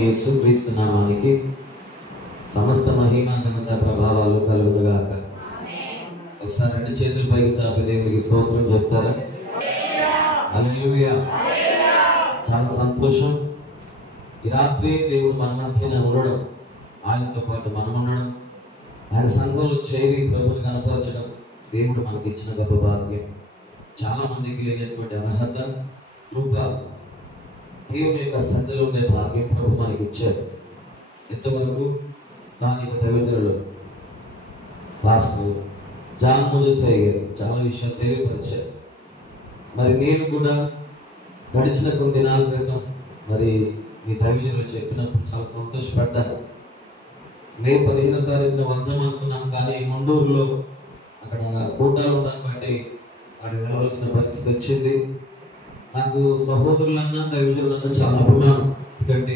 యేసుక్రీస్తు నామానికి సమస్త మహిమ ఘనత ప్రభావాలు కలుగునుగాక. ఒకసారి రెండు చేతులు పైకి చాపి దేవునికి స్తోత్రం చెప్తారా? హల్లెలూయా. చాలా సంతోషం. ఈ రాత్రి దేవుడు మన మధ్యన ఉండడం, ఆయనతో పాటు మనం ఉండడం, ఆయన సంఘంలో చేరి ప్రభుని కనపరచడం దేవుడు మనకి ఇచ్చిన గొప్ప భాగ్యం. చాలా మందికి లేనటువంటి అర్హత, కృప, దేవుని యొక్క సన్నిధిలో ఉండే భాగ్యం ప్రభు మనకి ఇచ్చారు. ఇంతవరకు దాని దైవజనులు పాస్టర్ జాన్ మోజెస్ గారు చాలా విషయాలు తెలియపరిచారు. మరి నేను కూడా గడిచిన కొన్ని దినాల క్రితం మరి మీ దైవజనులు చెప్పినప్పుడు చాలా సంతోషపడ్డాను. మే 15వ తారీఖున వద్దాం అనుకున్నాం, కానీ మండూరులో అక్కడ కూటాలు ఉండడం బట్టి అక్కడికి వెళ్ళవలసిన పరిస్థితి వచ్చింది. నాకు సహోదరులన్నా దైవజనులన్నా చాలా అభిమానం. ఎందుకంటే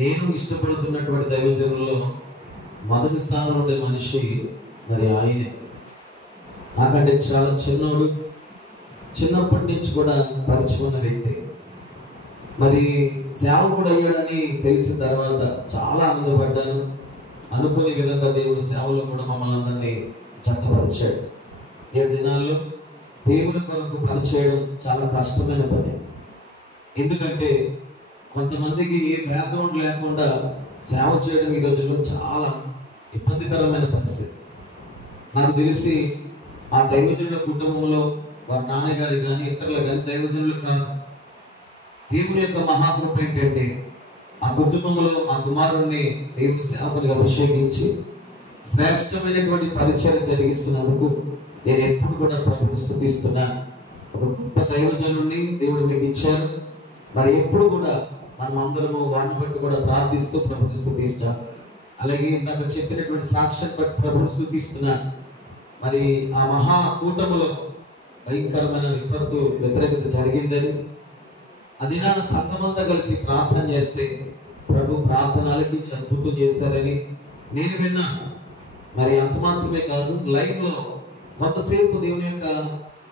నేను ఇష్టపడుతున్నటువంటి దైవజనుల్లో మొదటి స్థానంలో ఉండే మనిషి మరి ఆయనే. నాకంటే చాలా చిన్నోడు, చిన్నప్పటి నుంచి కూడా పరిచయం ఉన్న వ్యక్తి. మరి సేవకుడు అయ్యాడని తెలిసిన తర్వాత చాలా ఆనందపడ్డాను. అనుకునే విధంగా దేవుడు సేవలో కూడా మమ్మల్ని అందరినీ చక్కపరిచాడు. 7 దినాల్లో దేవుని కొరకు పనిచేయడం చాలా కష్టమైన పని. ఎందుకంటే కొంతమందికి ఏ బ్యాక్గ్రౌండ్ లేకుండా సేవ చేయడం ఈ రోజుల్లో చాలా ఇబ్బందికరమైన పరిస్థితి. నాకు తెలిసి ఆ దైవజనుల కుటుంబంలో వారి నాన్నగారు కానీ ఇతరులు కానీ దైవజనులు కాదు. దేవుని యొక్క మహాకృప ఏంటంటే ఆ కుటుంబంలో ఆ కుమారుణ్ణి దేవుని సేవకునికి అభిషేకించి శ్రేష్టమైనటువంటి పరిచయం జరిగిస్తున్నందుకు నేను ఎప్పుడు కూడా ప్రభుని స్తుతిస్తున్నాను. ఒక గొప్ప దైవజనుడిని దేవుడు మీకు ఇచ్చారు. మరి ఎప్పుడు కూడా మనం అందరము వాడిని బట్టి కూడా ప్రార్థిస్తూ ప్రభుని స్తుతిస్తాం. అలాగే నాకు చెప్పినటువంటి సాక్ష్యం బట్టి ప్రభుని స్తుతిస్తున్నాను. మరి ఆ మహా కూటములో భయంకరమైన విపత్తు వ్యతిరేకత జరిగిందని అది నా సంఘమంతా కలిసి ప్రార్థన చేస్తే ప్రభు ప్రార్థనలకి అద్భుతం చేశారని నేను విన్నాను. మరి అంత మాత్రమే కాదు, లైవ్ లో కొంతసేపు దేవుని యొక్క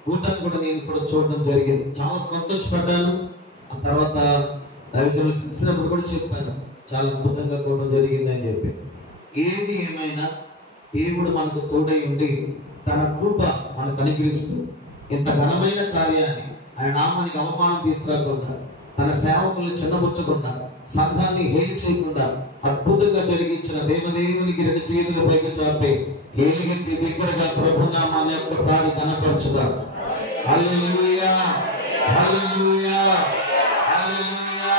కూటాన్ని కూడా నేను కూడా చూడడం జరిగింది. చాలా సంతోషపడ్డాను. ఆ తర్వాత దైవజనులు కలిసినప్పుడు కూడా చెప్పాను, చాలా అద్భుతంగా కూడడం జరిగింది అని చెప్పి. ఏది ఏమైనా దేవుడు మనకు తోడై ఉండి తన కృప మనకు అనుగ్రహిస్తూ ఇంత ఘనమైన కార్యాన్ని ఆయన నామానికి అవమానం తీసుకురాకుండా, తన సేవకులను చిన్నబుచ్చకుండా, సంఘాన్ని హేళన చేయకుండా అద్భుతంగా జరిగించిన దేవదేవునికి 2 చేతుల పైకి చాపి ఏలిగెత్తి దగ్గరగా ప్రభు నామాన్ని ఒక్కసారి కనపరచుదాం. హల్లెలూయా, హల్లెలూయా, హల్లెలూయా.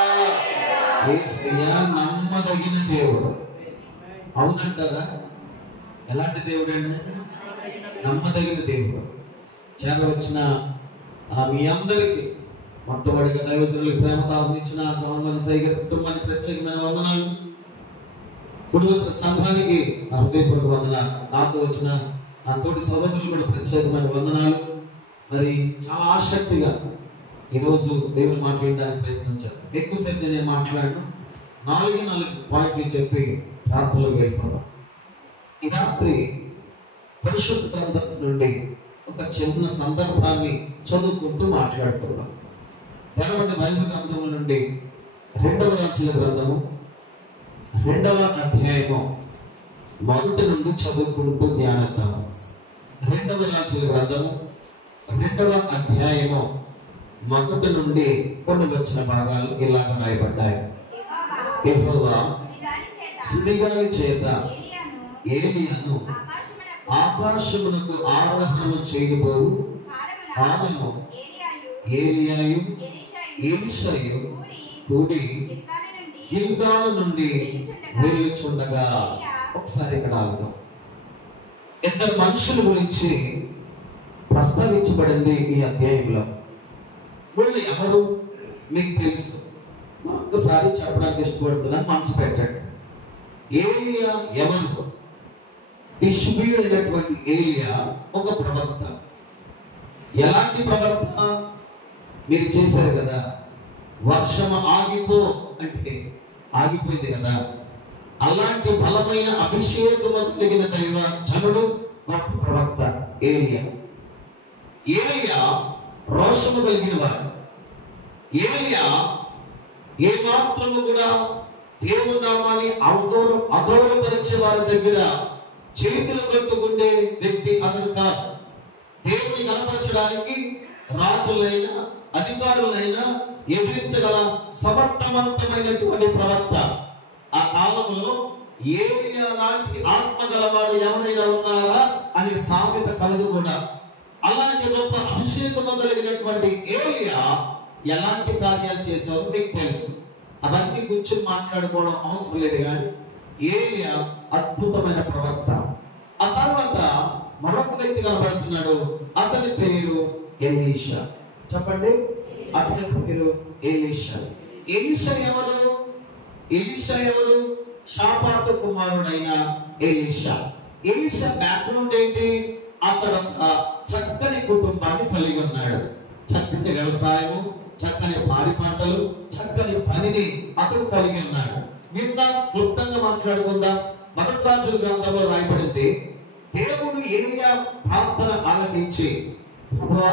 యేసయ్య నమ్మదగిన దేవుడు. అవునంటారా? ఎలాంటి దేవుడు అండి? నమ్మదగిన దేవుడు. చేరవచ్చిన మీ అందరికీ మొట్టమొదటిగా దైవజనులకు ప్రేమతో ఆహ్వానించిన కుటుంబానికి ప్రత్యేకమైన వందనాలు. ఇప్పుడు వచ్చిన సంఘానికి నా హృదయపూర్వక వందనాలు. నాతో వచ్చిన నా తోటి సహోదరులు కూడా ప్రత్యేకమైన వందనాలు. మరి చాలా ఆసక్తిగా ఈరోజు దేవుని మాట్లాడడానికి ప్రయత్నించాను. ఎక్కువసేపు నేను మాట్లాడను. 4 పాయింట్లు చెప్పి ప్రార్థనలోకి వెళ్ళిపోదాం. ఈ రాత్రి పరిశుద్ధ గ్రంథం నుండి ఒక చిన్న సందర్భాన్ని చదువుకుంటూ మాట్లాడుకుందాం. తెరవంటి బైబిల్ గ్రంథము నుండి 2వ రాజుల గ్రంథము 2వ అధ్యాయము 1 నుండి చదువుకుంటూ ధ్యానిద్దాము. 2వ రాజుల గ్రంథము 2వ అధ్యాయము 1 నుండి కొన్ని వచ్చిన భాగాలు ఇలాగ రాయబడ్డాయి. యెహోవా సుడిగాలి చేత ఏలీయాను ఆకాశమునకు ఆరోహణము చేయబోవు కాలము ఏలీయాయు ఎలీషాయు కూడి గిల్గాలు నుండి వెళ్ళుచుండగా. ఒకసారి ఇక్కడ ఆగుదాం. 2 మనుషుల గురించి ప్రస్తావించబడింది ఈ అధ్యాయంలో. వీళ్ళు ఎవరు మీకు తెలుసు. ఒక్కసారి చెప్పడానికి ఇష్టపడుతున్నాను, మనసు పెట్టండి. ఏలియా ఎవరు? తిష్బీయుడైనటువంటి ఏలియా ఒక ప్రవక్త. ఎలాంటి ప్రవక్త? మీరు చేశారు కదా, వర్షం ఆగిపో అంటే ఆగిపోయింది కదా. అలాంటి బలమైన అభిషేకము కలిగిన దైవ జనుడు గొప్ప ప్రవక్త ఏలియా. ఏలియా రోషము కలిగిన వాడు. ఏలియా ఏ మాత్రము కూడా దేవుని నామాన్ని అగౌరవపరిచే వారి దగ్గర చేతులు కట్టుకుండే వ్యక్తి అతడు కాదు. దేవుని కనపరచడానికి రాజులైనా అధికారులైనా ఎదిరించగల సమర్థవంతమైనటువంటి ప్రవక్త. ఆ కాలంలో ఏలియా లాంటి ఆత్మ గలవారు ఎవరైనా ఉన్నారా అనే సామెత కలదు కూడా. అలాంటి గొప్ప అభిషేకం కలిగినటువంటి ఏలియా ఎలాంటి కార్యాలు చేశారో మీకు తెలుసు. అవన్నీ గురించి మాట్లాడుకోవడం అవసరం లేదు. కానీ ఏలియా అద్భుతమైన ప్రవక్త. ఆ తర్వాత మరొక వ్యక్తి కనబడుతున్నాడు. అతని పేరు ఎలీషా. చెప్పండి, అతని పేరు ఎలీషా. ఎలీషా ఎవరు? ఎలీషా ఎవరు? షాపాతు కుమారుడైన ఎలీషా. ఎలీషా బ్యాక్గ్రౌండ్ ఏంటి? అతడు ఒక చక్కని కుటుంబాన్ని కలిగి ఉన్నాడు. చక్కని వ్యవసాయము, చక్కని పాడి పంటలు, చక్కని పనిని అతడు కలిగి ఉన్నాడు. మిగతా క్లుప్తంగా మాట్లాడుకుందాం. మొదటి రాజుల గ్రంథంలో రాయబడింది, దేవుడు ఏలియా ప్రార్థన ఆలకించి, ప్రభువా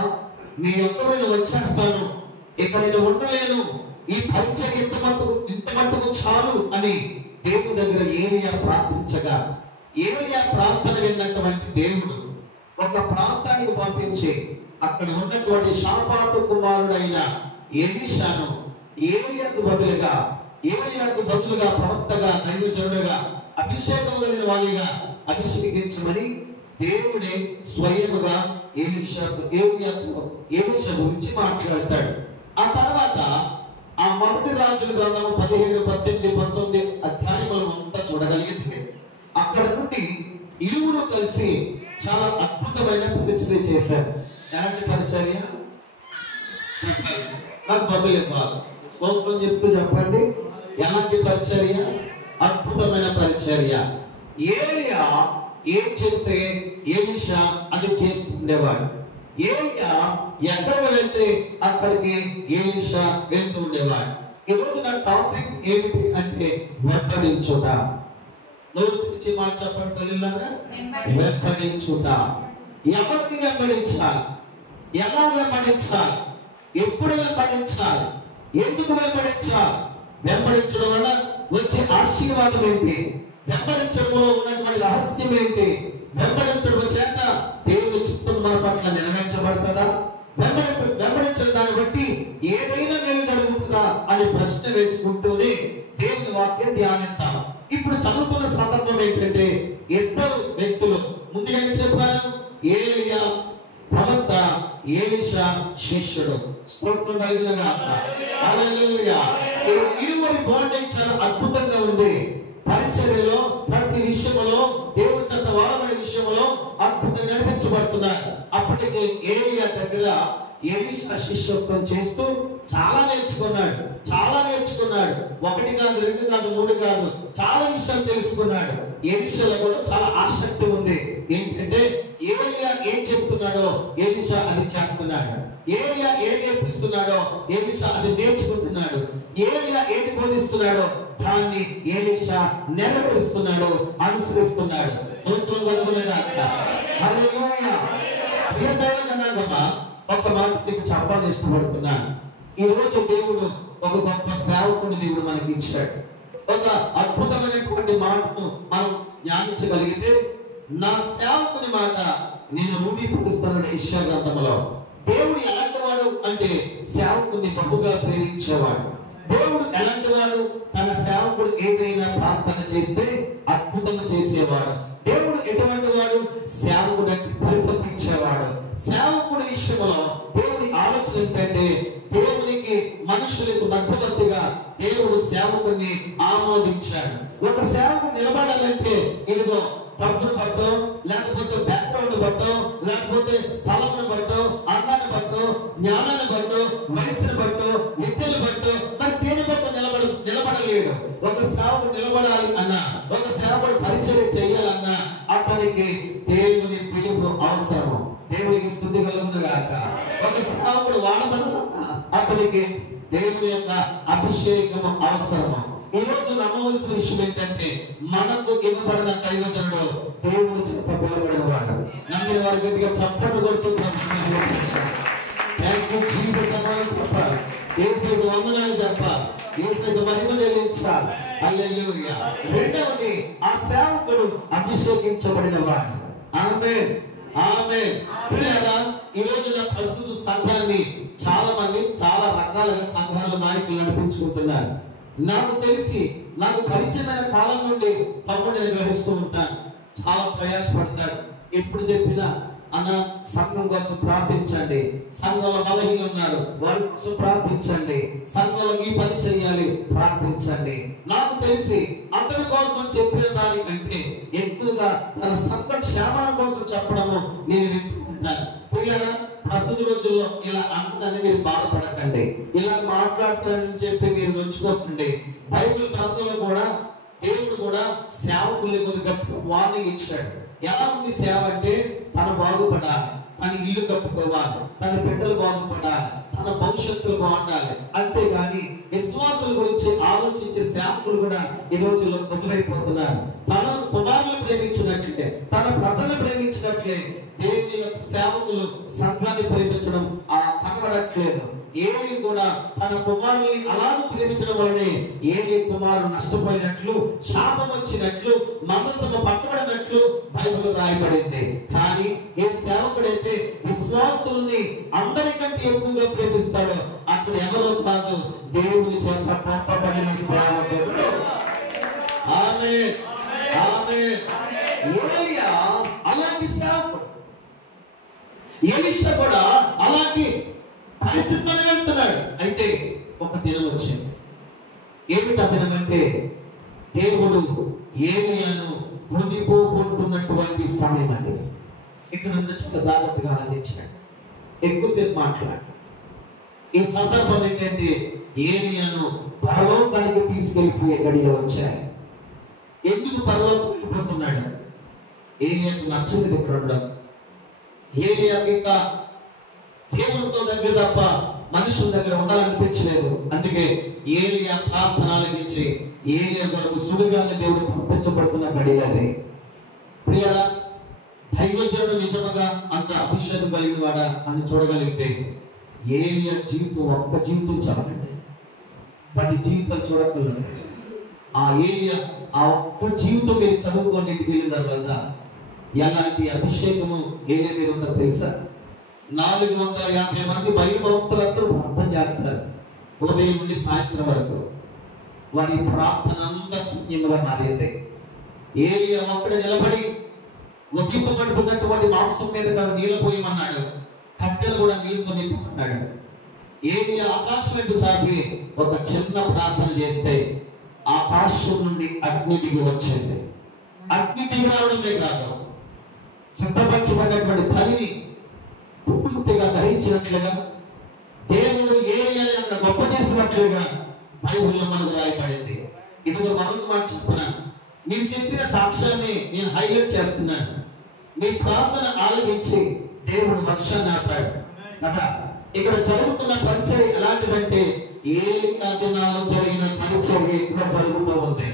నీ యొద్దకు నేను వచ్చేస్తాను, ఇక నేను ఉండలేను, ఈ పరిచయం ఇంత మట్టుకు చాలు అని దేవుని దగ్గర ఏలియా ప్రార్థించగా, ఏలియా ప్రార్థన విన్నటువంటి దేవుడు ఒక ప్రాంతానికి పంపించి అక్కడ ఉన్నటువంటి షాపాతు కుమారుడైన ఎలీషాను ఏలియాకు బదులుగా ప్రవక్తగా, దైవజనుడుగా, అభిషేకం కలిగిన వారిగా అభిషేకించమని దేవుడే స్వయముగా ఎలీషా గురించి మాట్లాడతాడు. ఆ తర్వాత ఆ మొదటి రాజుల గ్రంథము 17, 18, 19 అధ్యాయములు అంతా చూడగలిగితే అక్కడ నుండి ఇరువురు కలిసి చాలా అద్భుతమైన పరిచర్య చేశారు. ఎలాంటి పరిచర్య? నాకు బదులు ఇవ్వాలి. స్తోత్రం చెప్తూ చెప్పండి. ఎలాంటి పరిచర్య? అద్భుతమైన పరిచర్య. ఏలియా ఏం చెప్తే ఎలీషా అది చేస్తుండేవాడు. ఏలియా ఎక్కడికి వెళ్తే అక్కడికి ఎలీషా వెళ్తూ ఉండేవాడు. ఈరోజు నా టాపిక్ ఏమిటి అంటే వెంబడించుట. నోరు తెరిచి మాట చెప్పండి తల్లిలారా. వెంబడించుట. ఎవరిని వెంబడించాలి? ఎలా వెంబడించాలి? ఎప్పుడు వెంబడించాలి? ఎందుకు వెంబడించాలి? వెంబడించడం వల్ల వచ్చే ఆశీర్వాదం ఏంటి? వెంబడించడంలో ఉన్నటువంటి రహస్యం ఏంటి? వెంబడించడం చేత దేవుని చిత్తం మన పట్ల నెరవేర్చబడుతుందా? వెంబడించిన దాన్ని బట్టి ఏదైనా మేలు జరుగుతుందా అని ప్రశ్న వేసుకుంటూనే దేవుని వాక్యం ధ్యానిద్దాం. ఇప్పుడు చదువుతున్న సందర్భం ఏంటంటే, ఇద్దరు వ్యక్తులు, ముందుగా చెప్పాను, ఏలియా ప్రవక్త, ఎలీషా శిష్యుడు. స్తోత్రం కలుగునుగాక. హల్లెలూయా. ఇరువురి బాండింగ్ చాలా అద్భుతంగా ఉంది. పరిచర్యలో ప్రతి విషయంలో దేవుని చెంత వాడబడే విషయంలో అద్భుతంగా నడిపించబడుతున్నారు. అప్పటికే ఏలియా దగ్గర ఎలీషా శిష్యత్వం చేస్తూ చాలా నేర్చుకున్నాడు. ఒకటి కాదు, రెండు కాదు, మూడు కాదు, చాలా విషయాలు తెలుసుకున్నాడు. ఎలీషాలో కూడా చాలా ఆసక్తి ఉంది. ఏంటంటే ఏలియా ఏం చెప్తున్నాడో ఎలీషా అది చేస్తున్నాడు. ఏలియా ఏం నేర్పిస్తున్నాడో ఎలీషా అది నేర్చుకుంటున్నాడు. ఏలియా ఏది బోధిస్తున్నాడో దాన్ని ఎలీషా నెరవేరుస్తున్నాడు, అనుసరిస్తున్నాడు. స్తోత్రం కలుగునుగాక. హల్లెలూయా. ప్రియ దైవజనాంగమా, ఒక మాట మీకు చెప్పాలని ఇష్టపడుతున్నాను. ఈ రోజు దేవుడు ఒక గొప్ప సేవకుని దేవుడు మనకి ఇచ్చాడు. ఒక అద్భుతమైనటువంటి మాటను మనం ధ్యానించగలిగితే, నా సేవకుని మాట నేను రూఢీకరిస్తున్నాడు. యెషయా గ్రంథంలో దేవుడు ఎలాంటి వాడు అంటే సేవకుని బహుగా ప్రేమించేవాడు. దేవుడు ఎలాంటి వాడు? తన సేవకుడు ఏదైనా ప్రార్థన చేస్తే అద్భుతంగా చేసేవాడు. దేవుడు ఎటువంటి వాడు? సేవకుడికి పరితపించేవాడు. సేవకుడి విషయంలో దేవుని ఆలోచన ఏంటంటే, దేవునికి మనుషులకు మధ్యవర్తిగా దేవుడు సేవకుని ఆమోదించాడు. ఒక సేవకుడు నిలబడాలంటే ఇదిగో డబ్బును బట్టో, లేకపోతే బ్యాక్గ్రౌండ్ బట్టో, లేకపోతే స్థలమును బట్టో, అందాన్ని బట్టో, జ్ఞానాన్ని బట్టో, వయసును బట్టో, విద్యను బట్టో, మరి దేని బట్టో నిలబడలేడు. ఒక సేవకుడు నిలబడాలి అన్నా, ఒక సేవకుడు పరిచయం చేయాలన్నా అతనికి దేవుని పిలుపు అవసరము. దేవునికి స్తుతి కలుగునుగాక. ఒక సేవకుడు వాడబడాలన్నా అతనికి దేవుని యొక్క అభిషేకము అవసరము. ఈ రోజు నమ్మవలసిన విషయం ఏంటంటే, మనకు ఇవ్వబడిన దైవజనుడు దేవుడు చేత పిలవబడిన వాడు. నమ్మిన వారి గట్టిగా చప్పట్లు కొడుతూ థాంక్యూ జీసస్ అన్నారని చెప్పాలి. యేసుకు వందనాలు చెప్పాలి. యేసుకు మహిమ చెల్లించాలి. హల్లెలూయా. రెండవది, ఆ సేవకుడు అభిషేకించబడిన వాడు. ఆమేన్, ఆమేన్. ప్రియరా, ఈ రోజున ప్రస్తుత సంఘాన్ని చాలా మంది చాలా రకాలుగా సంఘాల నాయకులు నడిపించుకుంటున్నారు. నాకు తెలిసి, నాకు పరిచయమైన కాలం నుండి తమ్ముడిని గ్రహిస్తూ ఉంటాను. చాలా ప్రయాసపడతాడు. ఎప్పుడు చెప్పినా అన్న సంఘం కోసం ప్రార్థించండి, సంఘంలో బలహీనులు ఉన్నారు వారి కోసం ప్రార్థించండి, సంఘంలో ఈ పని చేయాలి ప్రార్థించండి. నాకు తెలిసి అందరి కోసం చెప్పిన దానికంటే ఎక్కువగా తన సంఘ క్షేమాల కోసం చెప్పడము నేను వింటూ ఉంటాను. ప్రియులారా, ప్రస్తుత రోజుల్లో ఇలా అంటున్నానని మీరు బాధపడకండి, ఇలా మాట్లాడుతున్నానని చెప్పి మీరు నొచ్చుకోకండి. బైబిల్ గ్రంథంలో కూడా దేవుడు కూడా సేవకుల్ని కొద్దిగా వార్నింగ్ ఇచ్చాడు. ఎలా ఉంది సేవ అంటే, తను బాగుపడాలి, తన ఇల్లు కట్టుకోవాలి, తన బిడ్డలు బాగుపడాలి, తన భవిష్యత్తులు బాగుండాలి. అంతేగాని విశ్వాసుల గురించి ఆలోచించే సేవకులు కూడా ఈ రోజుల్లో కొద్దులైపోతున్నారు. తన కుమారులు ప్రేమించినట్లే, తన ప్రజలు ప్రేమించినట్లే దేవుని యొక్క సేవకులు సంఘాన్ని ప్రేమించడం కనబడట్లేదు. ఏలీ కూడా తన కుమారుని అలాను ప్రేమించడం వలనే ఏలీ కుమారుడు నష్టపోయినట్లు, శాపం వచ్చినట్లు, మనసును పట్టుబడినట్లు బైబిల్ రాయబడింది. కానీ ఏ సేవకుడైతే విశ్వాసుల్ని అందరికంటే ఎక్కువగా ప్రేమిస్తాడో అతడు ఎవరో కాదు, దేవుని చేత పంపబడిన సేవకుడు. ఆమేన్, ఆమేన్. ఏలీయా అలాంటి సేవకుడు, ఎలీషా కూడా అలాంటి పరిస్థితుల్లో వెళ్తున్నాడు. అయితే ఒక దినం వచ్చింది. ఏమిటి ఆ దినం అంటే, దేవుడు ఏలీయాను కొనిపోతున్నటువంటి సమయం అది. ఇక్కడ చాలా జాగ్రత్తగా ఆలోచించాడు, ఎక్కువసేపు మాట్లాడు. ఈ సందర్భం ఏంటంటే, ఏలీయాను పరలోకానికి తీసుకెళ్ళిపోయే గడియ వచ్చాయి. ఎందుకు పరలోకం వెళ్ళిపోతున్నాడు? ఏలియాకు నచ్చలేదు ఇక్కడ ఉండడం. ఏలియాకి ఇంకా దేవునితో దగ్గర తప్ప మనుషుల దగ్గర ఉండాలనిపించలేదు. అందుకే ఏలియా ప్రార్థన ఆలకించి ఏలియా కొరకు సుడిగాలిని దేవుడు పంపించబడుతున్న గడియాలి. ప్రియారా, దైవజనుడు నిజంగా అంత అభిషేకం కలిగిన వాడా అని చూడగలిగితే ఏలియా జీవితం ఒక్క జీవితం చాలండి, 10 జీవితాలు చూడగలరు. ఆ ఏలియా ఆ ఒక్క జీవితం మీరు చదువుకోండి, ఇంటికి వెళ్ళిన తర్వాత ఎలాంటి అభిషేకము ఏలియా మీద ఉందో తెలుసా? 450 మంది భయభక్తులతో ప్రార్థన చేస్తారు ఉదయం నుండి సాయంత్రం వరకు. వారి ప్రార్థన అంతా శూన్యముగా మారింది. ఏలియా ఒక్కడే నిలబడి ఉద్దింపబడుతున్నటువంటి మాంసం మీద నీళ్ళు పోయమన్నాడు, కట్టెలు కూడా నీళ్ళతో నింపమన్నాడు. ఏలియా ఆకాశం వైపు చాపి ఒక చిన్న ప్రార్థన చేస్తే ఆకాశం నుండి అగ్ని దిగి వచ్చింది. అగ్ని దిగి రావడమే కాదు, సిద్ధపరచబడినటువంటి పనిని పూర్తిగా గ్రహించినట్లుగా, దేవుడు ఏలియాని అక్కడ గొప్ప చేసినట్లుగా బైబిల్లో మనకు రాయబడింది. ఇదిగో మరొక మాట చెప్తున్నాను, మీరు చెప్పిన సాక్ష్యాన్ని నేను హైలైట్ చేస్తున్నాను. మీ ప్రార్థన ఆలకించి దేవుడు వర్షాన్ని ఆపాడు కదా. ఇక్కడ జరుగుతున్న పరిచయం ఎలాంటిదంటే, ఏలియా దినాల్లో జరిగిన పరిచయం ఇక్కడ జరుగుతూ ఉంది.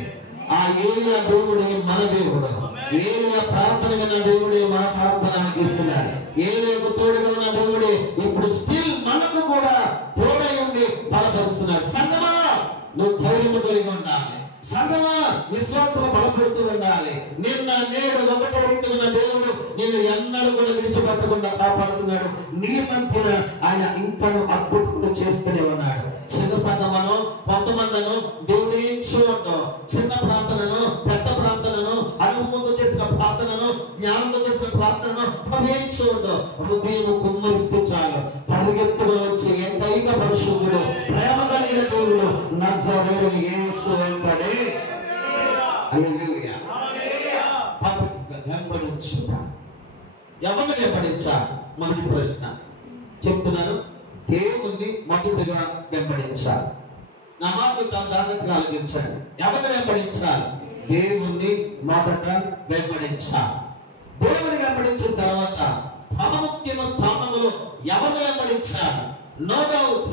ఆ ఏలియా దేవుడే మన దేవుడు. ఏలియా ప్రార్థన విన్న దేవుడే మన ప్రార్థన ఆలకిస్తున్నాడు. ఏలియాకు తోడుగా ఉన్న దేవుడే ఇప్పుడు స్టిల్ మనకు కూడా తోడై ఉండి బలపరుస్తున్నాడు. సంగమా, నువ్వు ధైర్యం కలిగి ఉండాలి. సంగమా, విశ్వాసంలో బలపడుతూ ఉండాలి. నిన్న నేడు ఒకటే రీతి ఉన్న దేవుడు నిన్ను ఎన్నడూ కూడా విడిచిపెట్టకుండా కాపాడుతున్నాడు. నీ మధ్యన ఆయన ఇంకా అద్భుతాలు చేస్తూనే ఉన్నాడు. చిన్న సంగమను, కొంతమందిను దేవుడు ఏం చూడటం, చిన్న ప్రార్థనను, పెద్ద ప్రార్థనను, అనుభవంతో చేసిన ప్రార్థనను, జ్ఞానంతో చేసిన ప్రార్థనను అవేం చూడటం. హృదయం కుమ్మరిస్తే చాలు, పరిగెత్తులు వచ్చి ఏకైక పరిశుద్ధుడు, ప్రేమ కలిగిన దేవుడు నజరేయుడైన యేసు వెంబడి హల్లెలూయా వెంబడించుట. ఎవరిని వెంబడించా? మొదటి ప్రశ్న చెప్తున్నాను, దేవుణ్ణి మొదటిగా వెంబడించాలి. నా మాటలు చాలా జాగ్రత్తగా ఆలోచించండి. ఎవరిని వెంబడించాలి? దేవుణ్ణి మొదట వెంబడించాలి. దేవుని వెంబడించిన తర్వాత ప్రాముఖ్యమ స్థానములో ఎవరిని వెంబడించాలి? నో డౌట్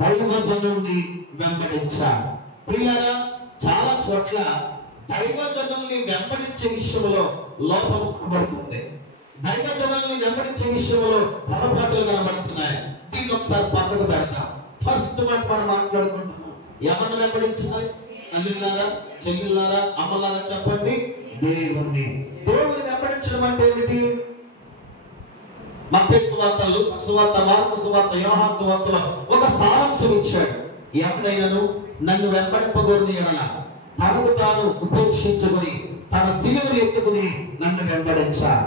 దైవజనుడిని వెంబడించాలి. ప్రియారా, చాలా చోట్ల దైవజనుల్ని వెంబడించే విషయంలో లోపం కనబడుతుంది. దైవజనుల్ని వెంబడించే విషయంలో పొరపాట్లు కనబడుతున్నాయి. దీన్ని ఒకసారి పక్కకు పెడతాం. ఫస్ట్ మాట మనం మాట్లాడుకుంటున్నాం, ఎవరిని వెంబడించాలి? అల్లులారా, చెల్లులారా, అమ్మలారా చెప్పండి, దేవుణ్ణి. దేవుని వెంబడించడం అంటే ఏమిటి? మత్తయి సువార్త, లూకా సువార్త, మార్కు సువార్త, యోహాను సువార్తలో ఒక సారాంశం ఇచ్చాడు. ఎవరైనాను నన్ను వెంబడింపగోరిన యెడల తనకు తాను ఉపేక్షించుకుని తన సిలువను ఎత్తుకుని నన్ను వెంబడించాలి.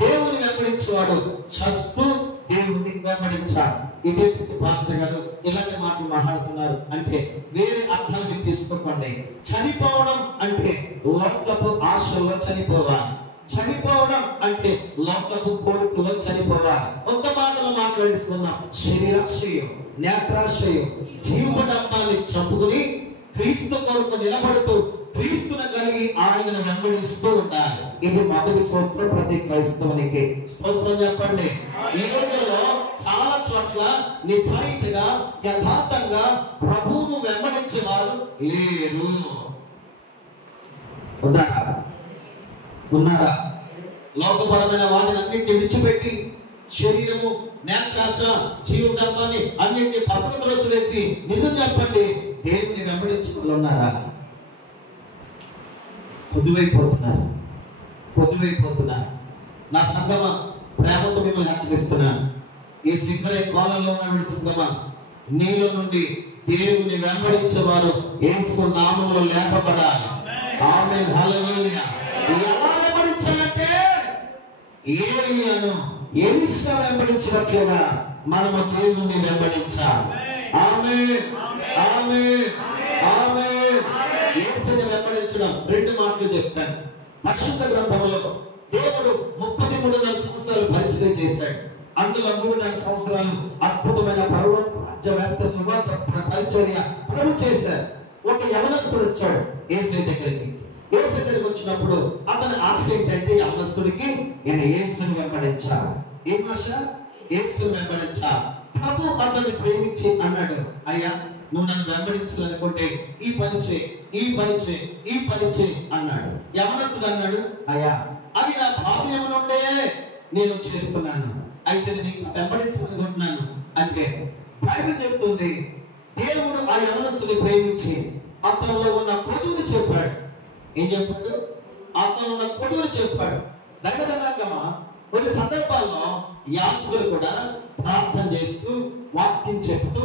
దేవుని వెంబడించేవాడు చస్తూ దేవుని వెంబడించాలి. ఇదే పాస్టర్ గారు ఇలాంటి మాటలు మాట్లాడుతున్నారు అంటే వేరే అర్థాలు మీరు తీసుకోకండి. చనిపోవడం అంటే లోకపు ఆశల్లో చనిపోవాలి. చనిపోవడం అంటే లోకపు కోరికలో చనిపోవాలి. ఒక్క మాటలో మాట్లాడేసుకున్నాం. శరీరాశయం, నేత్రాశయం, జీవడంబాన్ని చంపుకుని క్రీస్తు కొరకు నిలబడుతూ క్రీస్తును కలిగి ఆయనను వెంబడిస్తూ ఉండాలి. ఇది మొదటి సూత్రం ప్రతి క్రైస్తవునికి. స్తోత్రం చెప్పండి. ఈ రోజుల్లో చాలా చోట్ల నిజాయితీగా యథార్థంగా ప్రభువును వెంబడించే వారు లేరు. ఉన్నారా? లోకపరమైన వాటిని అన్నింటినీ విడిచిపెట్టి శరీరము, నేత్రాశ, జీవధర్మాన్ని అన్నింటినీ పక్కకు త్రోసివేసి నిజం చెప్పండి, దేవుని వెంబడించే వాళ్ళు ఉన్నారా? కొద్దువైపోతున్నారు. నా సంగమ ప్రేమతో మిమ్మల్ని హెచ్చరిస్తున్నాను. ఈ సింగరే కాలంలో ఉన్న సంగమ, నీలో నుండి దేవుని వెంబడించేవారు యేసు నామములో లేపబడాలి. ఆమేన్, హల్లెలూయా. ఎలా వెంబడించాలంటే ఏలీయాను ఎలీషా వెంబడించినట్లుగా మనము దేవుని వెంబడించాలి. ఆమేన్, ఆమేన్, ఆమేన్. యేసుని వెంబడించడం రెండు మాటలు చెప్తాను. పరిశుద్ధ గ్రంథంలో దేవుడు 33.5 సంవత్సరాలు పరిచయం చేశాడు. అందులో 3.5 సంవత్సరాలు అద్భుతమైన పరలోక రాజ్యవ్యాప్త సువార్త పరిచర్య ప్రభు చేశారు. ఒక యవనస్తుడు వచ్చాడు యేసు దగ్గరికి. యేసు దగ్గరికి వచ్చినప్పుడు అతని ఆశ ఏంటంటే యవనస్తుడికి నేను యేసుని వెంబడించాలి. ఏం ఆశ? యేసుని వెంబడించాలి. ప్రభు అతన్ని ప్రేమించి అన్నాడు, అయ్యా నువ్వు నన్ను వెంబడించాలనుకుంటే ఈ పని చేయి అన్నాడు. యవనస్తుడు అన్నాడు, అయ్యా అవి నా భావ్యం నుండే నేను చేస్తున్నాను, అయితే నీకు వెంబడించాలనుకుంటున్నాను అంటే బైబిల్ చెప్తుంది దేవుడు ఆ యవనస్తుని ప్రేమించి అతనిలో ఉన్న కొదువుని చెప్పాడు. ఏం చెప్పాడు? అతను ఉన్న కొదువుని చెప్పాడు. దైవజనాంగమా కొన్ని సందర్భాల్లో యాజకులు కూడా ప్రార్థన చేస్తూ వాక్యం చెప్తూ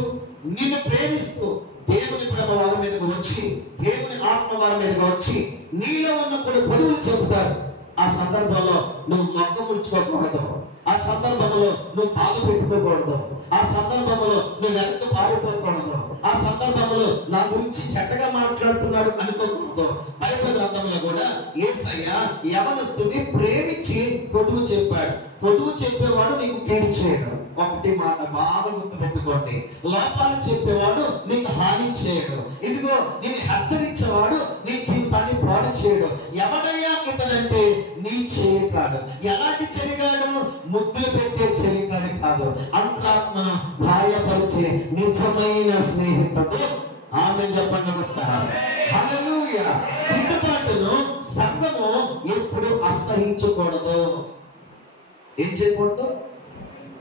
నిన్ను ప్రేమిస్తూ దేవుని ప్రేమ వారి మీదకు వచ్చి, దేవుని ఆత్మ వారి మీదకు వచ్చి నీలో ఉన్న కొన్ని కొదువులు చెబుతారు. ఆ సందర్భంలో నువ్వు మొక్క ముడుచుకోకూడదు. ఆ సందర్భంలో నువ్వు బాధ పెట్టుకోకూడదు. ఆ సందర్భంలో నువ్వు వెనక్కి పారిపోకూడదు. ఆ సందర్భంలో నా గురించి చెడ్డగా మాట్లాడుతున్నాడు అనుకోకూడదు. బైబిల్ గ్రంథంలో కూడా యేసయ్య యవనస్తుని ప్రేమించి కొదువు చెప్పాడు. కొదువు చెప్పేవాడు నీకు కీడు చేయడు. ఒకటి మాట బాగా గుర్తుపెట్టుకోండి, లోపాలు చెప్పేవాడు నీకు హాని చేయడు. ఇదిగో నేను హెచ్చరించేవాడు నీ జీవితాన్ని పాడు చేయడు. ఎవడయ్యా ఇతనంటే నీ చేయకాడు. ఎలాంటి చెరిగాడు? ముద్దులు పెట్టే చెరిగాడు కాదు, అంతరాత్మను గాయపరిచే నిజమైన స్నేహితుడు. ఆమె చెప్పండి ఒకసారి. హల్లెలూయా. దిద్దుబాటును సంఘము ఎప్పుడు అసహించకూడదు. ఏం చేయకూడదు?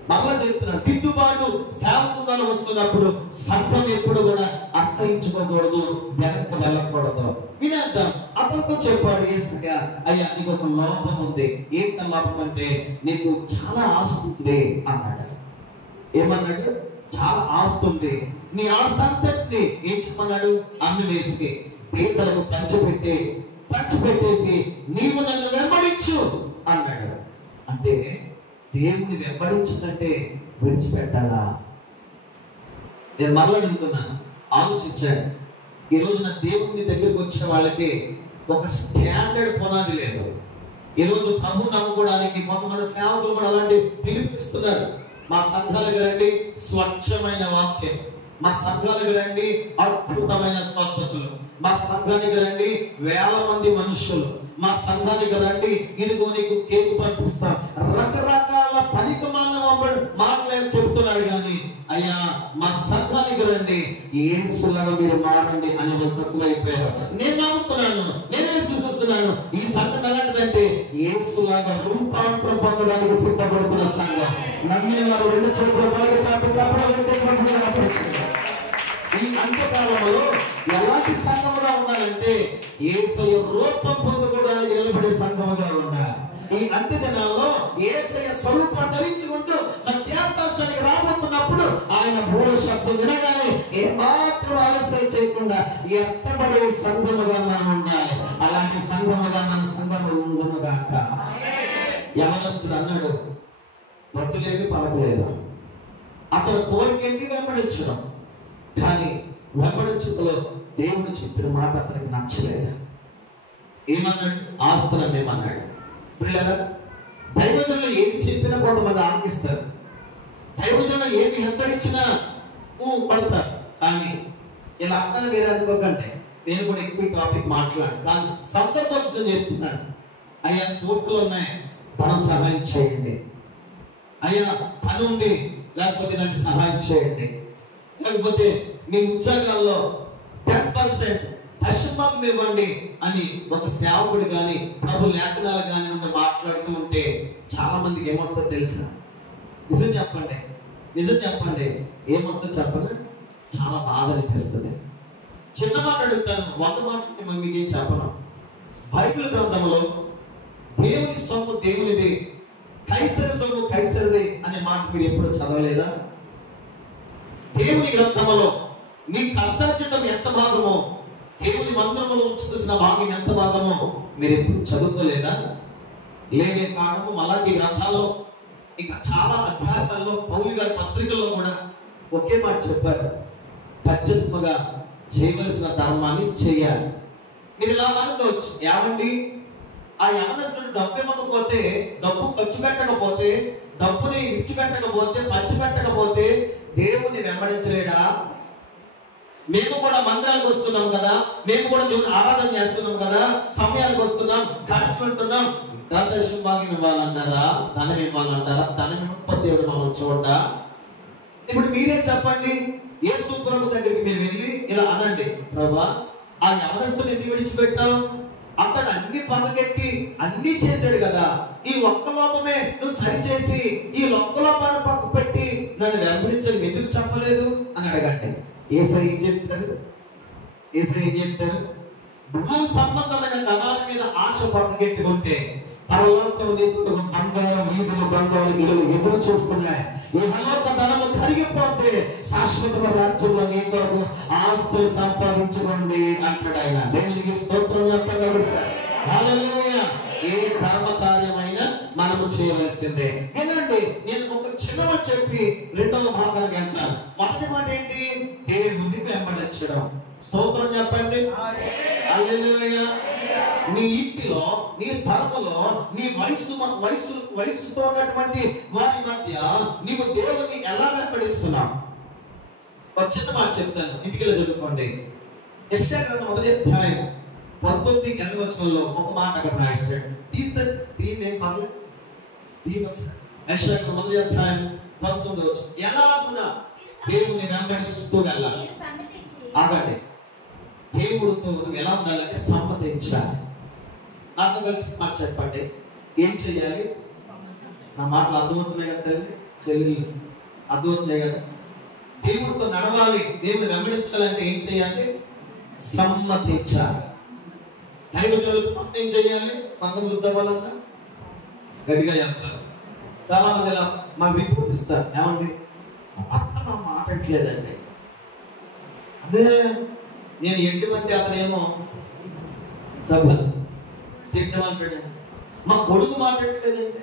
మళ్ళా చెప్తున్నా, దిద్దుబాటు సేవకులు వస్తున్నప్పుడు సంఘం ఎప్పుడు కూడా అసహించుకోకూడదు, వెనక్కి వెళ్ళకూడదు. వినేద్దాం. అతనితో చెప్పాడు యేసయ్య, అయ్యా నీకు ఒక లోపం ఉంది. ఏంట లోపం అంటే నీకు చాలా ఆస్తి ఉంది అన్నాడు. ఏమన్నాడు? చాలా ఆస్తి ఉంది. నీ ఆస్తి అంతటిని ఏం చెప్పన్నాడు? అమ్మి వేసి పేదలకు పంచిపెట్టేసి నీవు నన్ను వెంబడించు అన్నాడు. అంటే దేవుని వెంబడించిందంటే విడిచిపెట్టాలా? నేను మరలా అడుగుతున్నాను, ఆలోచించాను. ఈ రోజున దేవుని దగ్గరికి వచ్చే వాళ్ళకి ఒక స్టాండర్డ్ పునాది లేదు. ఈ రోజు ప్రభు నమ్ముకోవడానికి కొంతమంది సేవకులు కూడా అలాంటి పిలిపిస్తున్నారు. మా సంఘాలకు రండి, స్వచ్ఛమైన వాక్యం. మా సంఘాలకు రండి, అద్భుతమైన స్వస్థతలు. మా సంఘానికి రండి, వేల మంది మనుషులు. మా సంఘానికి రండి, ఇదిగో నీకు కేక్ పంపిస్తాం. రకరకాల పనికిమాలిన మాటలు చెప్తున్నారు. కానీ అయ్యా మా సంఘానికి రండి, యేసులాగా మీరు మారండి అని తక్కువైపోయారు. నేను నమ్ముతున్నాను, నేను విశ్వసిస్తున్నాను. ఈ సంఘం ఎలాంటిదంటే యేసులాగా రూపాంతరం పొందడానికి సిద్ధపడుతున్న సంఘం. నమ్మిన వారు రెండు చేతుల పైకి చెప్పడం ఈ అంత్యకాలంలో ఎలాంటి సంఘముగా ఉండాలంటే యేసయ్య రూపం పొందుకోవడానికి నిలబడే సంఘముగా ఉండాలి. ఈ అంత్య దినాల్లో యేసయ్య స్వరూపం ధరించుకుంటూ మధ్యాకాశానికి రాబోతున్నప్పుడు ఆయన బోర శబ్దం వినగానే ఏమాత్రం ఆలస్యం చేయకుండా ఎత్తబడే సంఘముగా మనం ఉండాలి. అలాంటి సంఘముగా మన సంఘము ఉండునుగాక. యవనస్తుడు అన్నాడు, వద్దులేమి పలకలేదు. అతను కోరికేంటి వెంబడించడం, కానీ వెంబడించుటలో దేవుడు చెప్పిన మాట అతనికి నచ్చలేదు. ఏమన్నాడు? ఆస్తులమేమన్నాడు. పిల్లరా, దైవజనులు ఏది చెప్పినా కొంతమంది ఆనందిస్తారు, దైవజనులు ఏది హెచ్చరించినా పడతారు. కానీ ఇలా అర్థం వేరే అనుకోకండి, నేను కూడా ఎక్కువ టాపిక్ మాట్లాడు, కానీ సందర్భం వచ్చిందని చెప్తున్నాను. అయ్యా కోట్లు ఉన్నాయి, ధనం సహాయం చేయండి. అయ్యా పని ఉంది, లేకపోతే నాకు సహాయం చేయండి. లేకపోతే మీ ఉద్యోగాల్లో 10% దశభాగం ఇవ్వండి అని ఒక సేవకుడు కానీ ప్రభు లేఖనాలు కానీ నుండి మాట్లాడుతూ ఉంటే చాలా మందికి ఏమొస్తుందో తెలుసా? నిజం చెప్పండి ఏమొస్తుందో చెప్పనా? చాలా బాధ అనిపిస్తుంది. చిన్న మాట అడుగుతాను, 100 మాటలకి మీకు ఏం చెప్పను. బైబిల్ గ్రంథంలో దేవుని సొమ్ము దేవునిది, కైసరి సొమ్ము కైసరిది అనే మాట మీరు ఎప్పుడు చదవలేదా? దేవుని గ్రంథంలో నీ కష్టార్జితం ఎంత భాగమో, దేవుని మందిరములో ఉంచాల్సిన భాగం ఎంత భాగమో మీరు ఎప్పుడు చదువుకోలేదా? లేనే కారణము మలాకి గ్రంథాల్లో ఇంకా చాలా అధ్యాయాల్లో పౌలు గారి పత్రికల్లో కూడా ఒకే మాట చెప్పారు, ఖచ్చితంగా చేయవలసిన ధర్మాన్ని చేయాలి. మీరు ఇలా అనుకోవచ్చు, ఏమండి ఆ యవనస్తుడు డబ్బు ఇవ్వకపోతే, డబ్బు ఖర్చు పెట్టకపోతే, డబ్బుని విడిచిపెట్టకపోతే, పంచిపెట్టకపోతే దేవుని వెంబడించలేడా? మేము కూడా మందిరానికి వస్తున్నాం కదా, మేము కూడా దేవుని ఆరాధన చేస్తున్నాం కదా, సమయానికి వస్తున్నాం, గంటలు ఉంటున్నాం, దర్శనం భాగ్యం ఇవ్వాలంటారా? ధనం ఇవ్వాలంటారా? ధనం ఇవ్వకపోతే దేవుడు మమ్మల్ని చూడ్డా? ఇప్పుడు మీరే చెప్పండి. యేసు ప్రభు దగ్గరికి మీరు వెళ్ళి ఇలా అనండి, ప్రభా ఆ యవనస్తుని ఎందుకు విడిచిపెట్టావు? అతడు అన్ని పగగట్టి అన్ని చేశాడు కదా, ఈ ఒక్క లోపమే నువ్వు సరిచేసి ఈ ఒక్క లోపాన్ని పక్క పెట్టి నన్ను వెంబడించని ఎందుకు చెప్పలేదు అని అడగండి. యేసయ్య ఏం చెప్తారు? భూ సంబంధమైన ధనాల మీద ఆశ పక్కగెట్టుకుంటే పరలోకం బంగారం వీధులు బంగారు ఇల్లు ఎదురు చూస్తున్నాయి. ఇహలోక ధనము కరిగిపోతే శాశ్వత రాజ్యంలో నీ కొరకు ఆస్తులు సంపాదించుకోండి అంటాడు ఆయన. దేవునికి స్తోత్రం చెప్పగలరు సార్. హల్లెలూయా. ఏ ధర్మ కార్యమైనా మనము చేయవలసిందే. ఎలాంటి నేను ఒక చిన్నవ చెప్పి రెండవ భాగానికి వెళ్తాను. మొదటి మాట ఏంటి? దేవుని వెంబడించడం. స్తోత్రం చెప్పండి. హల్లెలూయా. నీ ఇంటిలో, నీ తరములో, నీ వయసుతో ఉన్నటువంటి వారి మధ్య నీవు దేవుని ఎలా వెంబడిస్తున్నావు? ఒక చిన్న మాట చెప్తాను, ఇంటికి చదువుకోండి. యెషయా గ్రంథం 1వ అధ్యాయం 19 వచనంలో ఒక మాట అక్కడ రాశాడు. తీస్తే తీయమేం పర్లేదు, తీయవలసిన యెషయా గ్రంథం 1వ అధ్యాయం 19వ వచనం. ఎలాగున దేవుని వెంబడిస్తూ వెళ్ళాలి. ఆగండి, దేవుడితో నువ్వు ఎలా ఉండాలంటే సమ్మతించాలి. నాతో కలిసి మాట చెప్పండి, ఏం చెయ్యాలి? నా మాటలు అర్థమవుతున్నాయి కదా తల్లి చెల్లి, అర్థమవుతున్నాయి కదా? దేవుడితో నడవాలి, దేవుని వెంబడించాలంటే ఏం చేయాలి? సమ్మతించాలి. దైవజనులతో ఏం చేయాలి? సంఘం చూద్దాం వాళ్ళంతా గట్టిగా చెప్తారు. చాలా మంది ఇలా మాకు రిపోర్ట్ ఇస్తారు, ఏమండి అత్త మా మాట్లాడట్లేదండి. అదే నేను ఎటువంటి అతనేమో చెప్పాలి, తిట్టమంటాడు. మా కొడుకు మాట్లాడట్లేదంటే,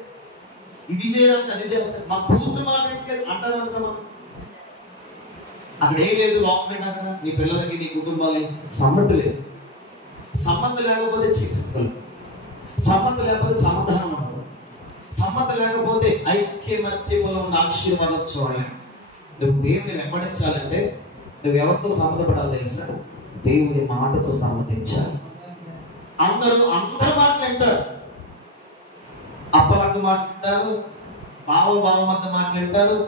ఇది చేయాలంటే అది చేయాలంటే, మా కూతురు మాట్లాడట్లేదు అంటారంటామా? అక్కడ ఏం లేదు, లోపల అక్కడ నీ పిల్లలకి నీ కుటుంబాలకి సమ్మతి లేదు. సమ్మతి లేకపోతే చిక్కులు, సమ్మతి లేకపోతే సమాధానం ఉండదు, సమ్మతి లేకపోతే ఐక్యమత్యములో ఉన్న ఆశీర్వాదం చూడలేము. నువ్వు దేవుని వెంబడించాలంటే నువ్వు ఎవరితో సమ్మతపడాలి తెలుసా? దేవుని మాటతో సమ్మతించాలి. అందరూ మాట్లాడతారు, అప్పలక్క మాట్లాడతారు, బావ మధ్య మాట్లాడతారు,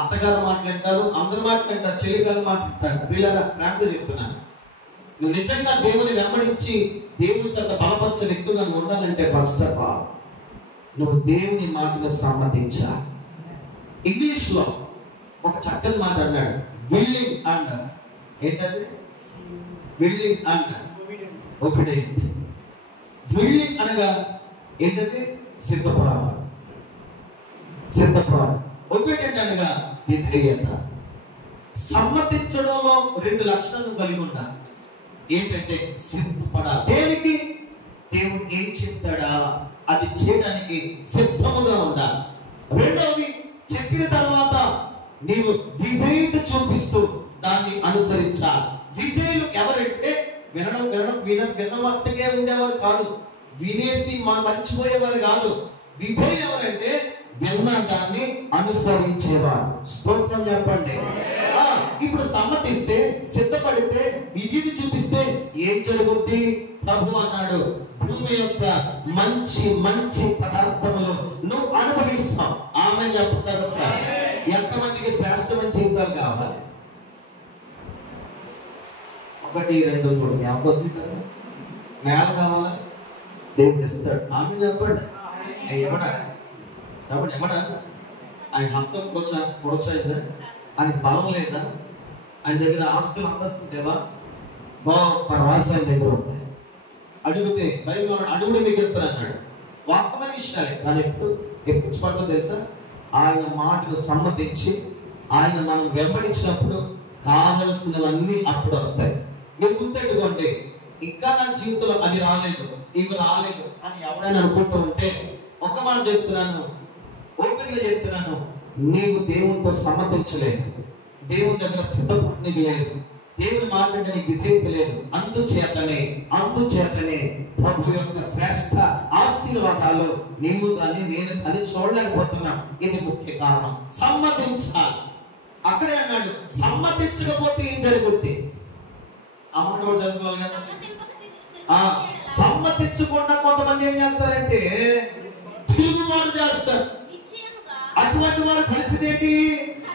అత్తగారు మాట్లాడతారు, అందరూ మాట్లాడతారు, చెల్లిగారు మాట్లాడతారు. వీళ్ళరా ప్రాంతం చెప్తున్నాను, నువ్వు నిజంగా దేవుని వెంబడించి దేవుని చేత బలపరిచే వ్యక్తిగా ఉండాలంటే ఫస్ట్ ఆఫ్ ఆల్ నువ్వు దేవుని మాటను సమ్మతించాలి. ఇంగ్లీష్ లో ఒక చక్కని మాట అన్నాడు, విల్లింగ్ అండ్ ఏంటది? విల్లింగ్ అంట, ఒబీడియంట్. విల్లింగ్ అనగా ఏంటది? సిద్ధపాటు. ఒబీడియంట్ అనగా విధేయత. సమ్మతించడంలో 2 లక్షణాలు కలిగి ఉండాలి. ఏంటంటే సిద్ధపడాలి. దేనికి? దేవుడు ఏం చెప్తాడా అది చేయడానికి సిద్ధముగా ఉండాలి. రెండవది, చెప్పిన తర్వాత నీవు విధేయత చూపిస్తూ దాన్ని అనుసరించాలి. విధేయులు ఎవరంటే వినమట్టుగా ఉండేవారు కాదు, వినేసి మర్చిపోయేవారు కాదు. విధేయులు ఎవరంటే విన్న దాన్ని అనుసరించేవారు. స్తోత్రం చెప్పండి. ఇప్పుడు సమ్మతిస్తే, సిద్ధపడితే, విధి చూపిస్తే ఏం జరుగుద్ది? ప్రభు అన్నాడు, భూమి యొక్క మంచి మంచి పదార్థములు నువ్వు అనుభవిస్తావు. ఆమె చెప్తారు సార్. ఎంతమందికి శ్రేష్టమైన జీవితాలు కావాలి? 1, 2, 3 జ్ఞాపకం కదా. నేల కావాలా? దేవుడు ఇస్తాడు. ఆమె చెప్పండి. ఎవడా చెప్పండి, ఎవడా? ఆయన హస్తం ప్రోత్సాహిందా? ఆయనకి బలం లేదా? ఆయన దగ్గర ఆస్తులు అంతస్తు లేవా? గొప్ప రహస్యం దగ్గర ఉంది. అడిగితే బైబిల్ అడుగుడు మీకు ఇస్తాను అన్నాడు. వాస్తవమైన విషయాలే, కానీ ఎప్పుడు పడుతుందో తెలుసా? ఆయన మాటలు సమ్మతించి ఆయన మనం వెంబడించినప్పుడు కావలసినవన్నీ అప్పుడు వస్తాయి. మీరు గుర్తెట్టుకోండి, ఇంకా నా జీవితంలో అది రాలేదు, ఇవి రాలేదు అని ఎవరైనా అనుకుంటూ ఉంటే ఒక మాట చెప్తున్నాను, ఓపెన్గా చెప్తున్నాను, నీవు దేవునితో సమ్మతించలేదు, దేవుని దగ్గర సిద్ధపడనికి లేదు, దేవుని మాట్లాడడానికి విధేయత లేదు. అందుచేతనే ప్రభు యొక్క శ్రేష్ట ఆశీర్వాదాలు నీవు కానీ నేను కానీ చూడలేకపోతున్నా. ఇది ముఖ్య కారణం. సమ్మతించాలి. అక్కడే అన్నాడు, సమ్మతించకపోతే ఏం జరుగుద్ది? అమౌంట్ కూడా చదువుకోవాలి కదా. సమ్మతించకుండా కొంతమంది ఏం చేస్తారంటే తిరుగుబాటు చేస్తారు. అటువంటి వారి పరిస్థితి ఏంటి?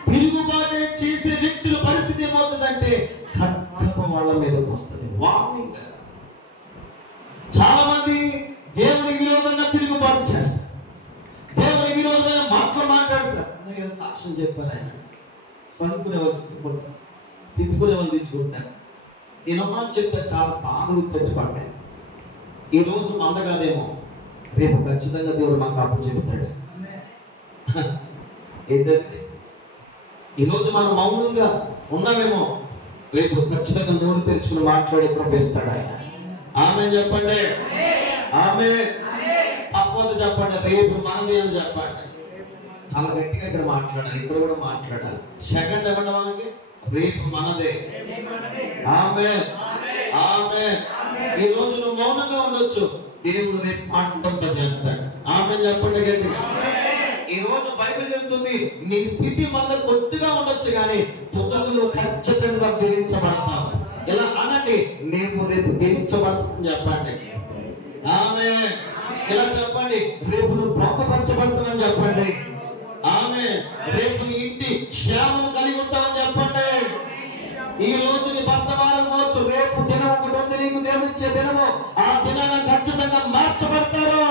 తిరుగుబాటు చేసే వ్యక్తుల పరిస్థితి ఏమవుతుందంటే ఖడ్గం వాళ్ళ మీదకి వస్తుంది. వార్నింగ్. చాలా మంది దేవుని విరోధంగా తిరుగుబాటు చేస్తారు, దేవుని విరోధమైన మాటలు మాట్లాడతారు. అందుకే సాక్ష్యం చెప్పారు ఆయన. చదువుకునే వాళ్ళు చదువుకుంటారు, తిట్టుకునే వాళ్ళు తెచ్చుకుంటారు. నేను మాట చెప్తే చాలా బాగా గుర్తెచ్చుకుంటాయి. ఈ రోజు మంద కాదేమో, రేపు ఖచ్చితంగా దేవుడు మాకు అప్పు చెబుతాడు. ఏంటంటే ఈరోజు మనం మౌనంగా ఉన్నామేమో, రేపు ఖచ్చితంగా నోరు తెరుచుకుని మాట్లాడే కృపిస్తాడు ఆయన. ఆమె చెప్పండి. ఆమె తప్పదు చెప్పండి. రేపు మనది అని చెప్పండి. చాలా గట్టిగా ఇక్కడ మాట్లాడాలి, ఇక్కడ కూడా మాట్లాడాలి. సెకండ్ ఇవ్వండి మనకి, రేపు మనదే. ఆమె ఆమె ఈ రోజు నువ్వు మౌనంగా ఉండొచ్చు, దేవుడు రేపు మాట్లాడుతూ చేస్తాడు. ఆమె చెప్పండి గట్టిగా. ఈ రోజు బైబిల్ చెప్తుంది, నీ స్థితి మన కొద్దిగా ఉండొచ్చు కానీ తుదకు ఖచ్చితంగా దీవించబడతావు. ఇలా అనండి, నేను రేపు దీవించబడతాను చెప్పండి. ఆమె ఇలా చెప్పండి, రేపు నువ్వు బోధపరచబడతావని చెప్పండి. ఆమె రేపు నీ ఇంటి క్షేమం కలిగి ఉంటావని చెప్పండి. ఈ రోజు నీ భర్త మారవచ్చు, రేపు దినం ఒకటి ఉంది నీకు దేవుడిచ్చే దినము, ఆ దినాన్ని ఖచ్చితంగా మార్చబడతారు.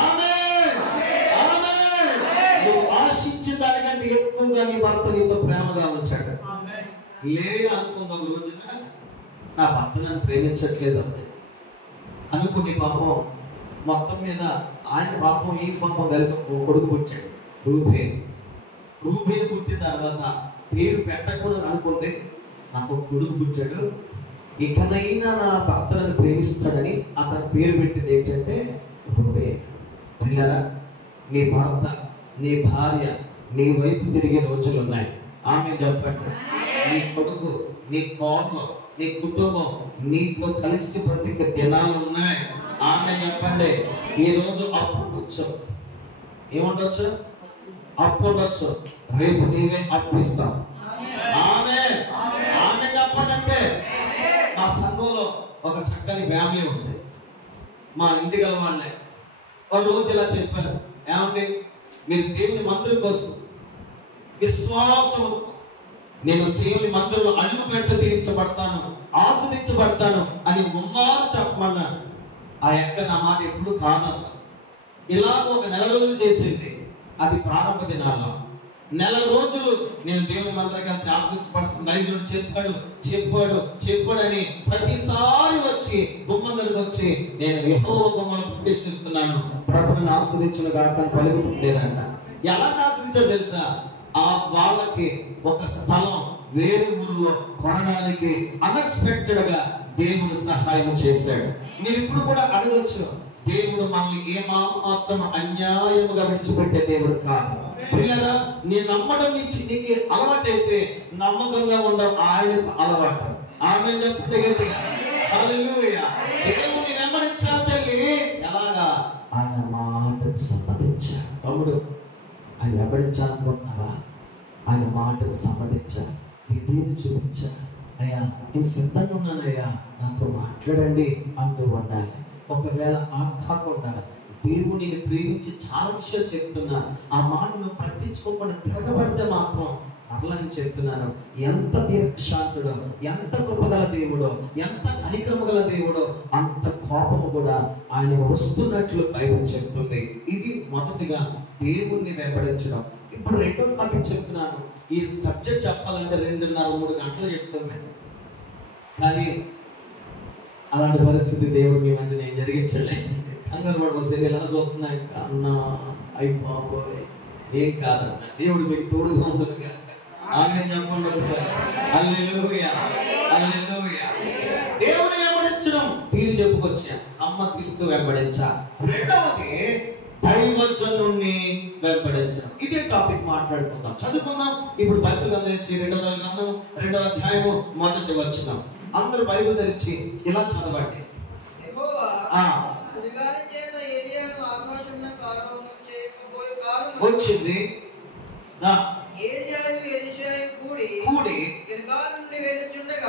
ఆమె నువ్వు ఆశించిన దానికంటే ఎక్కువగా నీ భర్త నీతో ప్రేమగా ఉంచాడు. అనుకుంది ఒక రోజున, నా భర్త నన్ను ప్రేమించట్లేదు అంతే అనుకుని పాపం మొత్తం మీద ఆయన పాపం ఈ పాపం కలిసి కొడుకు పుట్టాడు, రూబేను పుట్టిన తర్వాత పేరు పెట్టకూడదు అనుకుంటే నాకు కొడుకు పుట్టాడు, ఇకనైనా నా భర్త నన్ను ప్రేమిస్తాడని అతని పేరు పెట్టింది ఏంటంటే రూబేను. పిల్లరా, నీ భర్త నీ భార్య నీ వైపు తిరిగే రోజులు ఉన్నాయి. ఆమె చెప్పండి. నీ కొడుకు, నీ కోడలు, నీ కుటుంబం నీతో కలిసి బ్రతికే దినాలు ఉన్నాయి. ఆమె చెప్పండి. ఈ రోజు అప్పు ఉండొచ్చు, ఏముండొచ్చు? అప్పు ఉండొచ్చు, రేపు నీవే అప్పిస్తావు. ఆమె ఆమె చెప్పండి. అంటే మా సంఘంలో ఒక చక్కని ఫ్యామిలీ ఉంది, మా ఇంటి గల వాళ్ళే. ఒక రోజు ఇలా చెప్పారు, ఏమండి మీరు దేవుని మందిరం కోసం విశ్వాసం, నేను దేవుని మందిరంలో అడుగు పెడితే దీవించబడతాను, ఆస్వాదించబడతాను అని ముమ్మారు చెప్పమన్నాను. ఆ యొక్క నా మాట ఎప్పుడు కాదన్నా. ఇలాగ ఒక నెల రోజులు చేసింది. అది ప్రారంభ దినాల్లో. నెల రోజులు నేను దేవుని మందిరానికి ఆశ్రయించబడుతుంది, దైవజనుడు చెప్పాడని ప్రతిసారి వచ్చి గుమ్మం దగ్గరికి వచ్చి నేను యెహోవా గుమ్మను ప్రవేశిస్తున్నాను, ప్రభువుని ఆశ్రయించిన గాక పలుకుతుండేదంట. ఎలా ఆశ్రయించాడు తెలుసా? ఆ వాళ్ళకి ఒక స్థలం వేరే ఊరిలో కొనడానికి అన్ఎక్స్పెక్టెడ్ గా దేవుడు సహాయం చేశాడు. మీరు ఇప్పుడు కూడా అడగవచ్చు, దేవుడు మనల్ని ఏమాత్రం అన్యాయముగా విడిచిపెట్టే దేవుడు కాదు. పిల్లరా, నీ నమ్మడం నుంచి నీకు అలవాటైతే నమ్మకంగా ఉండవు ఆయనకు అలవాటు. ఆమె చెప్తే గట్టిగా హల్లెలూయా. దేవుని వెంబడించాలి చెల్లి. ఎలాగా? ఆయన మాటకు సమ్మతించా. తమ్ముడు, ఆయన వెంబడించాలనుకుంటున్నావా? ఆయన మాటకు సమ్మతించా, విధేయత చూపించా. అయ్యా నేను సిద్ధంగా ఉన్నానయ్యా, నాతో మాట్లాడండి అంటూ ఉండాలి. ఒకవేళ ఆ కాకుండా దేవుని ప్రేమించి చాలా విషయాలు చెప్తున్నా, ఆ మాటను పట్టించుకోకుండా తిరగబడితే మాత్రం అర్లని చెప్తున్నాను, ఎంత దీర్ఘశాంతుడో, ఎంత కృపగల దేవుడో, ఎంత కనికరము గల దేవుడో, అంత కోపము కూడా ఆయన వస్తున్నట్లు బైబిల్ చెప్తుంది. ఇది మొదటిగా దేవుణ్ణి వెంబడించడం. ఇప్పుడు రెండో టాపిక్ చెప్తున్నాను. ఈ సబ్జెక్ట్ చెప్పాలంటే 2.5-3 గంటలు చెప్తుంది. కానీ అలాంటి పరిస్థితి దేవుడు మీ మధ్య నేను జరిగించలేదు. కంగారు పడవస్తే ఎలా చూస్తున్నాయి అన్నా అయిపోయి ఏం కాదన్నా, దేవుడు మీకు తోడుగా ఉంటుంది కనుక ఆమె చెప్పండి ఒకసారి. హల్లెలూయా, హల్లెలూయా. దేవుని వెంబడించడం తీరు చెప్పుకొచ్చా, సమ్మతిస్తూ వెంబడించా. రెండవది దైవజనుణ్ణి వెంబడించడం. ఇదే టాపిక్ మాట్లాడుకుందాం, చదువుకుందాం. ఇప్పుడు బైబిల్ తెరిచి 2వ అధ్యాయము 1వ వచనం. అందరూ బైబిల్ తెరిచి ఇలా చదవండి. వచ్చింది కూడి గిల్గాలు నుండి వెళ్ళుచుండగా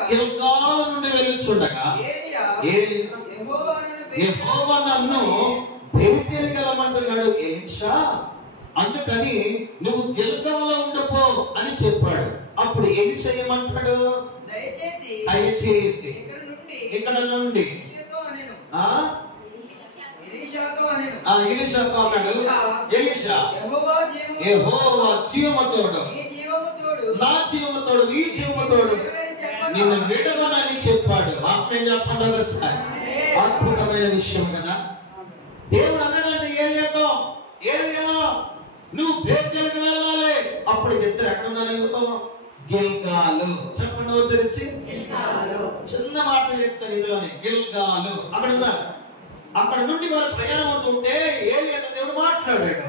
యెహోవా నన్ను బేతేలుకి వెళ్ళమంటున్నాడు ఎలీషా, అందుకని నువ్వు గిల్గాల్లో ఉండిపో అని చెప్పాడు. అప్పుడు ఎలీషా ఏమంటాడు? దయచేసి ఇక్కడ నుండి ఎలీషాతో అన్నాడు, ఎలీషా యెహోవా జీవముతోడు, నా జీవముతోడు, నీ జీవముతోడు నిన్ను విడవనని చెప్పాడు. ఆత్మీయ చెప్పండి ఒకసారి. అద్భుతమైన విషయం కదా. దేవుడు అన్నాడంటే ఏలియాతో, ఏలియా నువ్వు బేతేలుకి వెళ్ళాలి. అప్పుడు ఇద్దరు ఎక్కడ ఉన్నారు? గిల్గాలు. చెప్పండి తెరిచి. చిన్న మాటలు చెప్తాను ఇందులోనే. గిల్గాలు అక్కడ ఉన్నారు. అక్కడ నుండి వారు ప్రయాణం అవుతుంటే ఏలియాతో దేవుడు మాట్లాడాడు.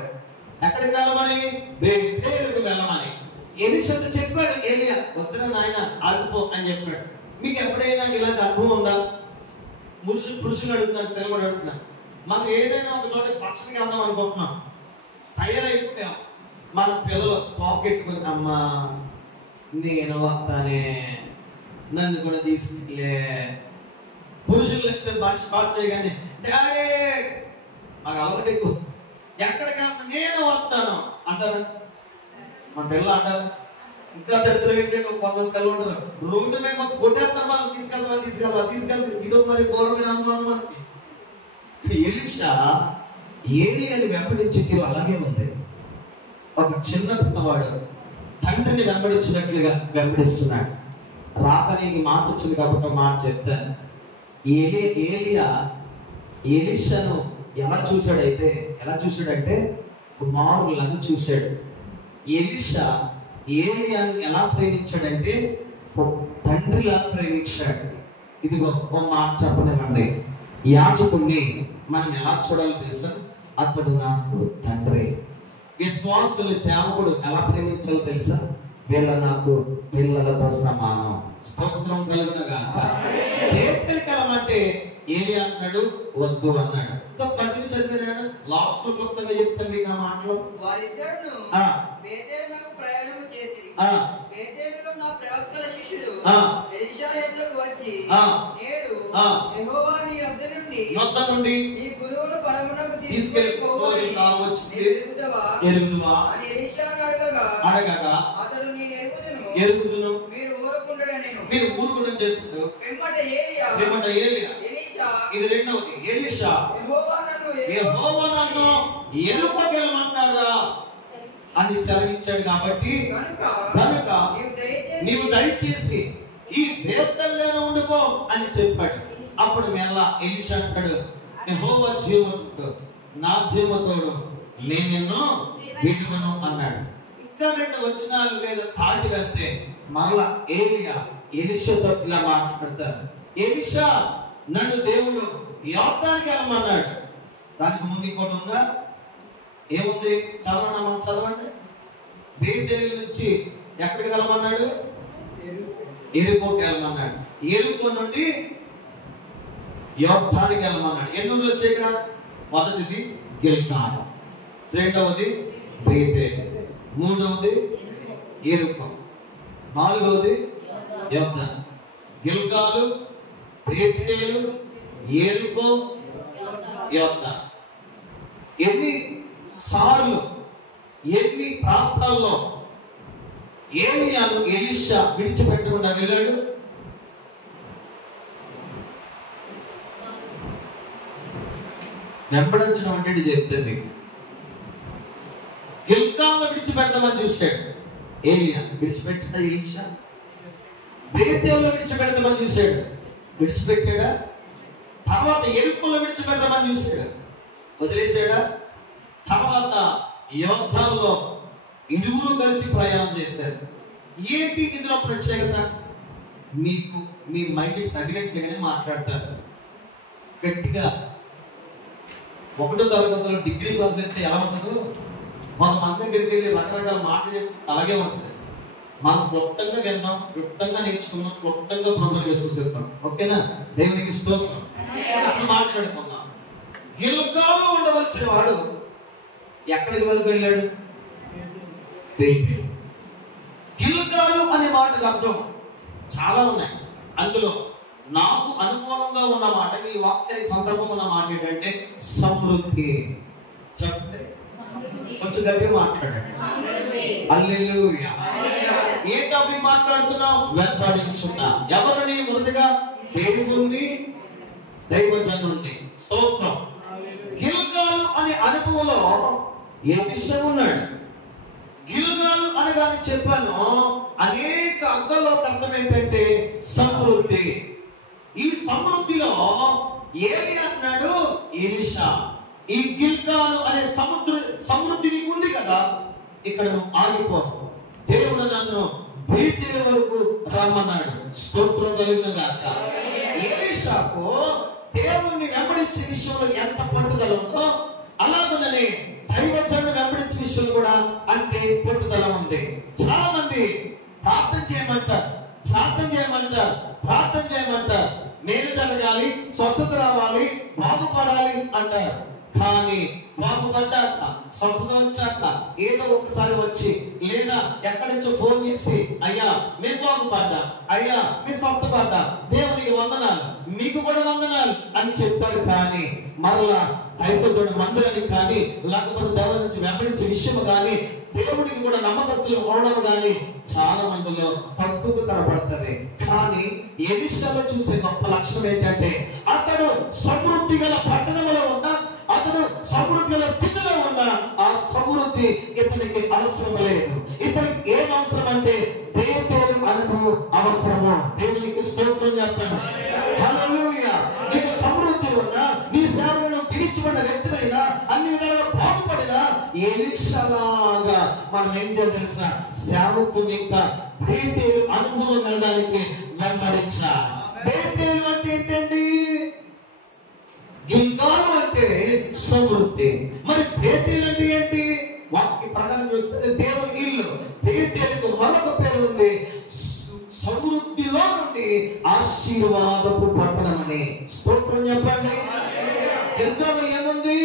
ఎక్కడికి వెళ్ళమని? బేతేలుకి వెళ్ళమని. ఎలీషాతో చెప్పాడు ఏలియా, వద్దురా నాయన ఆగిపో అని చెప్పాడు. మీకు ఎప్పుడైనా ఇలాంటి అనుభవం ఉందా? పురుషులు అడుగుతున్నారు, తెలుగు అడుగుతున్నారు. మనం ఏదైనా ఒక చోట ఫంక్షన్కి వెళ్దాం అనుకుంటున్నాం, తయారైపోయాం. మన పిల్లలు పాకెట్టుకుని అమ్మా నేను వస్తానే, నన్ను కూడా తీసుకెళ్ళే. పురుషులు లేకపోతే బాగా స్టార్ట్ చేయగానే డాడీ, మాకు అలవాటు ఎక్కువ, ఎక్కడికి వెళ్తా నేను వస్తాను అంటారు. మన పిల్లలు అంటారు. ఇంకా దరిద్రం ఏంటంటే కొంతమంది పిల్లలు ఉంటారు, రోడ్డు మేము కొట్టేస్తారు, వాళ్ళు తీసుకెళ్తారు. ఇదో మరి గౌరవమైన అనుమానం మనకి. ఎలీషా ఏలియాని వెంబడించే తీరు అలాగే ఉంది. ఒక చిన్న పిల్లవాడు తండ్రిని వెంబడించినట్లుగా వెంబడిస్తున్నాడు. రాకనికి మాట వచ్చింది కాబట్టి మాట చెప్తాను. ఏలియా ఎలీషాను ఎలా చూశాడంటే కుమారులను చూశాడు. ఎలీషా ఏలియాను ఎలా ప్రేమించాడంటే తండ్రిలా ప్రేమించాడు. ఇదిగో ఓ మాట చెప్పనివ్వండి. యాజకుడిని మనం ఎలా చూడాలో తెలుసా? అతడు నాకు తండ్రి. విశ్వాసుని సేవకుడు ఎలా ప్రేమించాలో తెలుసా? వీళ్ళ నాకు పిల్లలతో సమానం. స్తోత్రం కలుగునగాక. బేతేలుకి వెళ్ళమంటే ఏలియా అన్నాడు వద్దు అన్నాడు. ఇంకా కంటిన్యూ చదివాను, లాస్ట్ క్లుప్తంగా చెప్తాను మీకు ఆ మాటలు. వారిద్దరును బేతేలుకు ప్రయాణం చేసి బేతేలులో నా ప్రవక్తల శిష్యుడు ఎలీషా యొద్దకు వచ్చి, నేడు యెహోవా నీ యొద్ద నుండి నీ గురువును పరమునకు తీసుకెళ్ళిపోవాలి ఎరుగుదువా అని ఎలీషాను అడగగా అతడు నేను ఎరుగుదును, మీరు ఊరుకుండని చెప్పాడు. వెంబట ఏలియా ఇది రెండవది. ఎలీషా యెహోవా నన్ను ఎరుపగలమంటారా అని సెలవిచ్చాడు కాబట్టి కనుక నీవు దయచేసి ఈ బేతేలులోనే ఉండిపో అని చెప్పాడు. అప్పుడు మెల్ల ఎలీషా అంటాడు, యెహోవా జీవముతోడు నా జీవముతోడు నేను నిన్ను విడువను అన్నాడు. ఇంకా 2 వచనాలు మీద తాటి వెళ్తే మరలా ఎలీషాతో ఇలా మాట్లాడతారు, ఎలీషా నన్ను దేవుడు యోర్దానుకి వెళ్ళమన్నాడు. దానికి ముందు ఇంకోటి ఉందా? ఏముంది? చదవండి. బేతేలు నుంచి ఎక్కడికి వెళ్ళమన్నాడు? ఎరికోకి వెళ్ళమన్నాడు. ఎరికో నుండి యోర్దానుకి వెళ్ళమన్నాడు. ఎన్ని ఊర్లు వచ్చాయి ఇక్కడ? మొదటిది గిల్గాలు, రెండవది బేతేలు, మూడవది ఎరికో, నాలుగవది యోర్దాను. గిల్గాలు, బేతేలు, ఎరికో, యోర్దాను. ఎన్ని సార్లు ఎన్ని ప్రాంతాల్లో ఏలియాను ఎలీషా విడిచిపెట్టకుండా వెళ్ళాడు? వెంబడించడం అంటే చెప్తే మీకు గిల్గాల్లో విడిచిపెడతామని చూశాడు ఏలియా, విడిచిపెట్టాడా ఎలీషా? బేతేలులో విడిచిపెడతామని చూశాడు, విడిచిపెట్టాడా? తర్వాత ఎరుకలో విడిచిపెడతామని చూశాడు, వదిలేశాడా? తర్వాత యోర్దానులో ఇరువురు కలిసి ప్రయాణం చేశారు. ఏంటి ఇందులో ప్రత్యేకత? మీకు మీ మైండ్కి తగినట్లుగానే మాట్లాడతారు. గట్టిగా 1వ తరగతిలో డిగ్రీ క్లాస్ అయితే ఎలా ఉంటుందో కొంతమంది దగ్గరికి వెళ్ళి రకరకాల మాటలు అలాగే ఉంటుంది. మనం క్లుప్తంగా విందాం, క్లుప్తంగా నేర్చుకున్నాం, క్లుప్తంగా ప్రభువుని విశ్వసిద్దాం. ఓకేనా? దేవునికి స్తోత్రం. మాట్లాడుకుందాం. గిల్గాల్లో ఉండవలసిన వాడు ఎక్కడికి వెళ్ళాడు? గిల్గాలు అనే మాటకు అర్థం చాలా ఉన్నాయి. అందులో నాకు అనుకూలంగా ఉన్న మాట, ఈ వాక్య సందర్భం ఉన్న మాట ఏంటంటే సమృద్ధి. చెప్పండి, కొంచెం గట్టిగా మాట్లాడండి. హల్లెలూయా. ఏ టాపిక్ మాట్లాడుతున్నాం? వెంబడించున్నా. ఎవరిని? మొదటగా దేవుణ్ణి, దైవజనుణ్ణి. స్తోత్రం. గిల్గాలు అనే అనుభవంలో ఎలీషా ఉన్నాడు. గిల్గాలు అనగానే చెప్పాను, అనేక అర్థంలో అర్థం ఏంటంటే సమృద్ధి. ఈ సమృద్ధిలో ఏలి అన్నాడు ఎలీషా, ఈ గిల్గాలు అనే సమృద్ధి నీకు ఉంది కదా, ఇక్కడ నువ్వు ఆగిపో, దేవుడు నన్ను బేతేలు వరకు రమ్మన్నాడు. స్తోత్రం కలిగిన గాక. ఎలీషాకు దేవుణ్ణి వెంబడించే విషయంలో ఎంత పట్టుదల ఉందో, అలాగనే దైవజనుడు వెంబడించే విషయంలో కూడా అంటే పట్టుదల ఉంది. చాలా మంది ప్రార్థన చేయమంటారు, మేలు జరగాలి, స్వస్థత రావాలి, బాగుపడాలి అంటారు. కానీ బాగుపడ్డాక, స్వస్థత వచ్చాక ఏదో ఒకసారి వచ్చి లేదా ఎక్కడి నుంచో ఫోన్ చేసి, అయ్యా మేము బాగుపడ్డా, అయ్యా మీరు స్వస్థపడ్డా, దేవునికి వందనాలు, మీకు కూడా వందనాలు అని చెప్తారు. కానీ మరలా దైవజనుడు మందిరానికి కానీ, లేకపోతే దేవుడి నుంచి వెంబడించే విషయం కానీ, దేవుడికి కూడా నమ్మకస్తులు అవడం కానీ చాలా మందిలో తక్కువగా కనబడుతుంది. కానీ ఎలీషాలో చూసే గొప్ప లక్షణం ఏంటంటే, అతడు సమృద్ధి గల పట్టణంలో ఉన్న, అతడు సమృద్ధి గల స్థితిలో ఉన్న, ఆ సమృద్ధి ఇతనికి అవసరం లేదు. ఇతనికి ఏం అవసరం అంటే బేతేలు అనుభవం అవసరము. దేవునికి స్తోత్రం చెప్పండి. హల్లెలూయా. నీకు సమృద్ధి ఉన్నా, నీ సేవలను తీర్చిపడిన వ్యక్తులైనా, అన్ని విధాలుగా బాగుపడినా, ఎలీషాలాగా మనం ఏం చేయాలి తెలుసా? సేవకుని ఇంకా బేతేలు అనుభవం వెళ్ళడానికి వెంబడించాలి. బేతేలు అంటే ఏంటండి? గిల్గాలు అంటే సమృద్ధి. మరి బేతేలు అంటే ఏంటి? వాక్య ప్రకారం చూస్తే దేవుని ఇల్లు. బేతేలుకు మరొక పేరు ఉంది, సమృద్ధిలో నుండి ఆశీర్వాదపు పట్టణం అని. స్తోత్రం చెప్పండి. గిల్గాలో ఏముంది?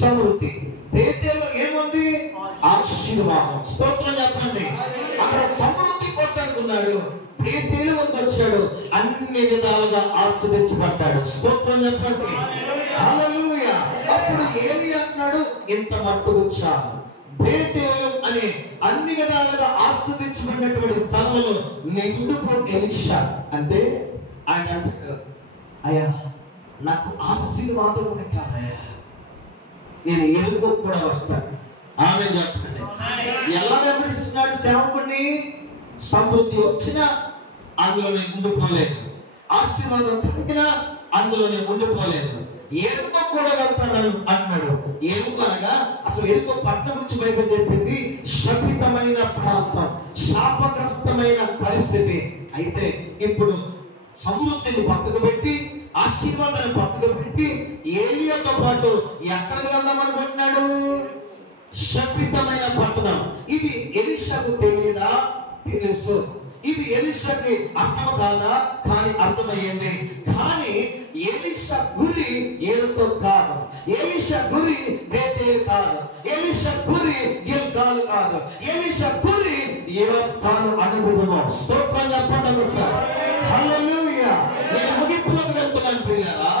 సమృద్ధి. బేతేలులో ఏముంది? ఆశీర్వాదం. స్తోత్రం చెప్పండి. అక్కడ సమృద్ధి కొట్టనుకున్నాడు, బేతేలు వరకు వచ్చాడు, అన్ని విధాలుగా ఆశీర్వదించబడ్డాడు. స్తోత్రం చెప్పండి. హల్లెలూయా. అప్పుడు ఏలి అన్నాడు, ఇంత మట్టుకు చాలు. బేతేలు అనే అన్ని విధాలుగా ఆశీర్వదించబడినటువంటి స్థలంలో నిండుకు ఎలీషా అంటే ఆయన అంటాడు, అయ్యా నాకు ఆశీర్వాదం కాదయ్యా, నేను ఎరుకో కూడా వస్తాను, ఆమేన్ చెప్పండి. ఎలా వెంబడిస్తున్నాడు సేవకుడిని? సమృద్ధి వచ్చినా అందులోనే ఉండిపోలేదు, ఆశీర్వాదం కలిగినా అందులోనే ఉండిపోలేదు. ఎరుకో కూడా వెళ్తాను అన్నాడు. ఎరుకో అనగా అసలు ఎరుకో పట్టణం నుంచి బైబిల్ చెప్పింది శపితమైన ప్రాంతం, శాపగ్రస్తమైన పరిస్థితి. అయితే ఇప్పుడు సమృద్ధిని పక్కకు పెట్టి, ఆశీర్వాదాన్ని పక్కకు పెట్టి ఏలియాతో పాటు ఎక్కడికి వెళ్దామనుకుంటున్నాడు? శపితమైన పట్టణం. ఇది ఎలీషాకు తెలియదా? తెలుసు. ఇది ఎలీషాకి అర్థం కాదా? కానీ అర్థమయ్యింది. కానీ ఎలీషా గురి ఏరుకో కాదు, ఎలీషా గురి బేతేలు కాదు, ఎలీషా గురి గిల్గాలు కాదు, ఎలీషా గురి యోర్దాను అనుభవం. స్తోత్రం చెప్పండి ఒకసారి. హల్లెలూయా. నేను ముగింపులోకి వెళ్తున్నాను ప్రియులారా.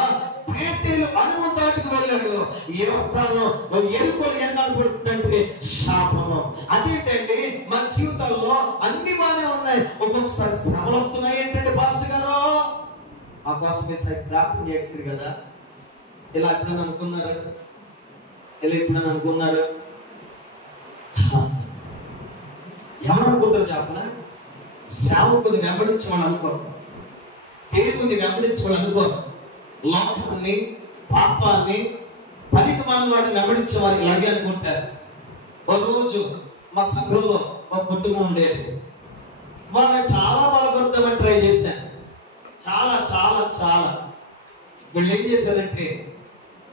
బేతేలు అనుభవం దాటికి వెళ్ళాడు. యోర్దాను ఎరుకోలు ఏం కనపడుతుందంటే శాపము. అదేంటండి మన జీవితాల్లో అన్ని బాగానే ఉన్నాయి, ఒక్కొక్కసారి శ్రమలు వస్తున్నాయి. ఏంటంటే పాస్టర్ గారు ఆ కోసం ప్రార్థన చేయట్లేదు కదా. ఇలా ఎప్పుడైనా అనుకున్నారు? ఇలా ఎప్పుడైనా అనుకున్నారు? ఎవరు అనుకుంటారు చెప్పనా? సేవకుని వెంబడించమని అనుకోరు, దేవుని వెంబడించమని అనుకోరు. లోకాన్ని, పాపాన్ని, పనికి మాలిన వాటిని వెంబడించే వారికి ఇలాగే అనుకుంటారు. ఒక రోజు మా సంఘంలో ఒక కుటుంబం ఉండేది. వాళ్ళని చాలా బలపడతామని ట్రై చేశాను. చాలా చాలా చాలా వీళ్ళు ఏం చేశారంటే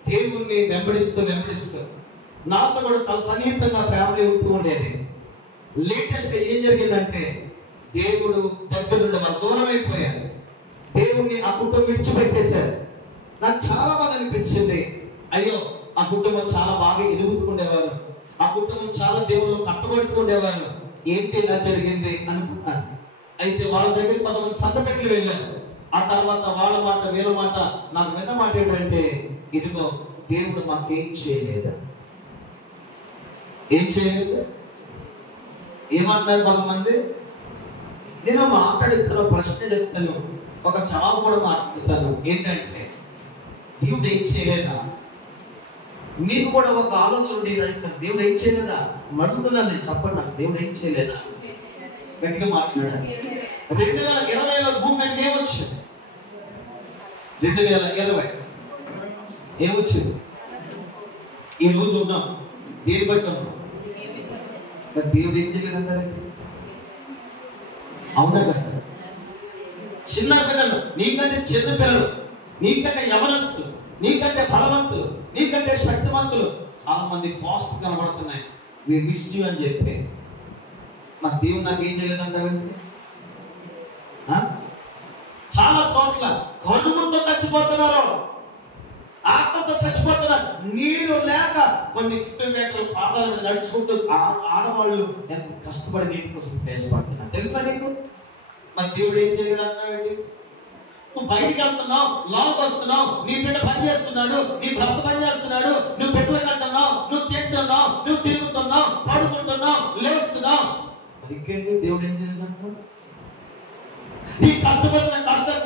దేవుణ్ణి వెంబడిస్తూ నాతో కూడా చాలా సన్నిహితంగా ఫ్యామిలీ ఉంటూ ఉండేది. లేటెస్ట్ ఏం జరిగిందంటే దేవుడు దగ్గర నుండి వాళ్ళు దూరం అయిపోయారు. దేవుణ్ణి ఆ కుటుంబం విడిచిపెట్టేశారు. నాకు చాలా బాధ అనిపించింది. అయ్యో, ఆ కుటుంబం చాలా బాగా ఎదుగుతుండేవారు, ఆ కుటుంబం చాలా దేవుళ్ళు కట్టబడుతుండేవారు, ఏంటి ఇలా జరిగింది అనుకున్నాను. అయితే వాళ్ళ దగ్గర కొంతమంది సంతపెట్లు వెళ్ళారు. ఆ తర్వాత వాళ్ళ మాట వీళ్ళ మాట నాకు విన్న మాట ఏంటంటే, ఇదిగో దేవుడు మాకేం చేయలేదు. ఏం చేయలేదు ఏమంటున్నారు కొంతమంది? నేను మాట్లాడుతున్న ప్రశ్న చెప్తాను, ఒక జవాబు కూడా మాట్లాడుతాను. ఏంటంటే దేవుడు ఏం చేయలేదా? మీకు కూడా ఒక ఆలోచన ఉండేది, దేవుడు ఏం చేయలేదా? అడుగుతున్నాను నేను, చెప్పండి నాకు, దేవుడు ఏం చేయలేదా? గట్టిగా మాట్లాడాలి. 2020లో భూమి మీద ఏమొచ్చింది? 2020 ఏమొచ్చింది? ఈ రోజు ఉన్నాం, దేని బట్టి ఉన్నాం? దేవుడు ఏం చేయలేదు అందరికి, అవునా కదా? చిన్న పిల్లలు, నీకంటే చిన్న పిల్లలు, నీకంటే యవనస్తులు, నీకంటే బలవంతులు, నీకంటే శక్తివంతులు చాలా మంది ఫాస్ట్ కనబడుతున్నాయి. వి మిస్ యూ అని చెప్పి మా దేవుడు నాకు ఏం చేయలేదంటారంటే, చాలా చోట్ల కరువుతో చచ్చిపోతున్నారు, ఆకలితో చచ్చిపోతున్నారు. నీళ్లు లేక కొన్ని కిలోమీటర్ల పాదాల మీద నడుచుకుంటూ ఆడవాళ్ళు ఎంత కష్టపడి నీటి కోసం ప్రయాసపడుతున్నారు తెలుసా నీకు? మరి దేవుడు ఏం చేయగలంటావేంటి? నువ్వు బయటికి వెళ్తున్నావు, లోపలికి వస్తున్నావు, నీ బిడ్డ పని చేస్తున్నాడు, నీ భర్త పని చేస్తున్నాడు, నువ్వు బిడ్డలు కంటున్నావు, నువ్వు తింటున్నావు, నువ్వు తిరుగుతున్నావు, పడుకుంటున్నావు, లేస్తున్నావు. ఇంకేంటి దేవుడు ఏం చేయలేదంట? నీ కష్టపడుతున్న కష్టం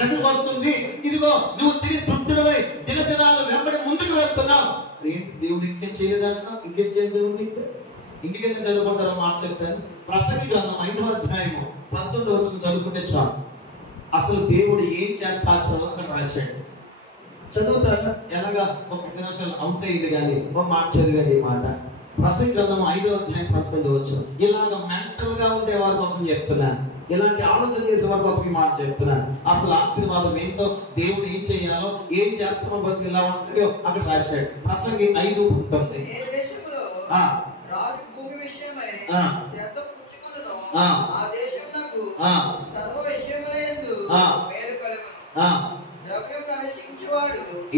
దగ్గరకు వస్తుంది. ఇదిగో నువ్వు తిరిగి తృప్తుడవై దినదినాలు వెంబడి ముందుకు వెళ్తున్నావు. ఏంటి దేవుడు ఇంకేం చేయలేదంట? ఇంకేం చేయలేదు దేవుడు? ఇంటికెళ్ళి చదువుకుంటారో మాట చెప్తాను. ప్రసంగి గ్రంథం 5వ అధ్యాయము 19వ వచనం చదువుకుంటే చాలు. అసలు దేవుడు ఏం చేస్తారో అక్కడ రాశాడు. చదువుతారా? ఎలాగా ఒక 5 నిమిషాలు అవుతాయి. ఇది కానీ ఒక మాట చదివండి. ఈ మాట ప్రసంగి గ్రంథం 5వ అధ్యాయం 19వ వచనం. ఇలాగ మెంటల్ గా ఉండే వారి కోసం చెప్తున్నాను, ఇలాంటి ఆలోచన చేసే వారి కోసం ఈ మాట చెప్తున్నాను. అసలు ఆశీర్వాదం ఏంటో, దేవుడు ఏం చేయాలో, ఏం చేస్తామో బతుకు ఎలా ఉంటాయో అక్కడ రాశాడు. ప్రసంగి 5:19.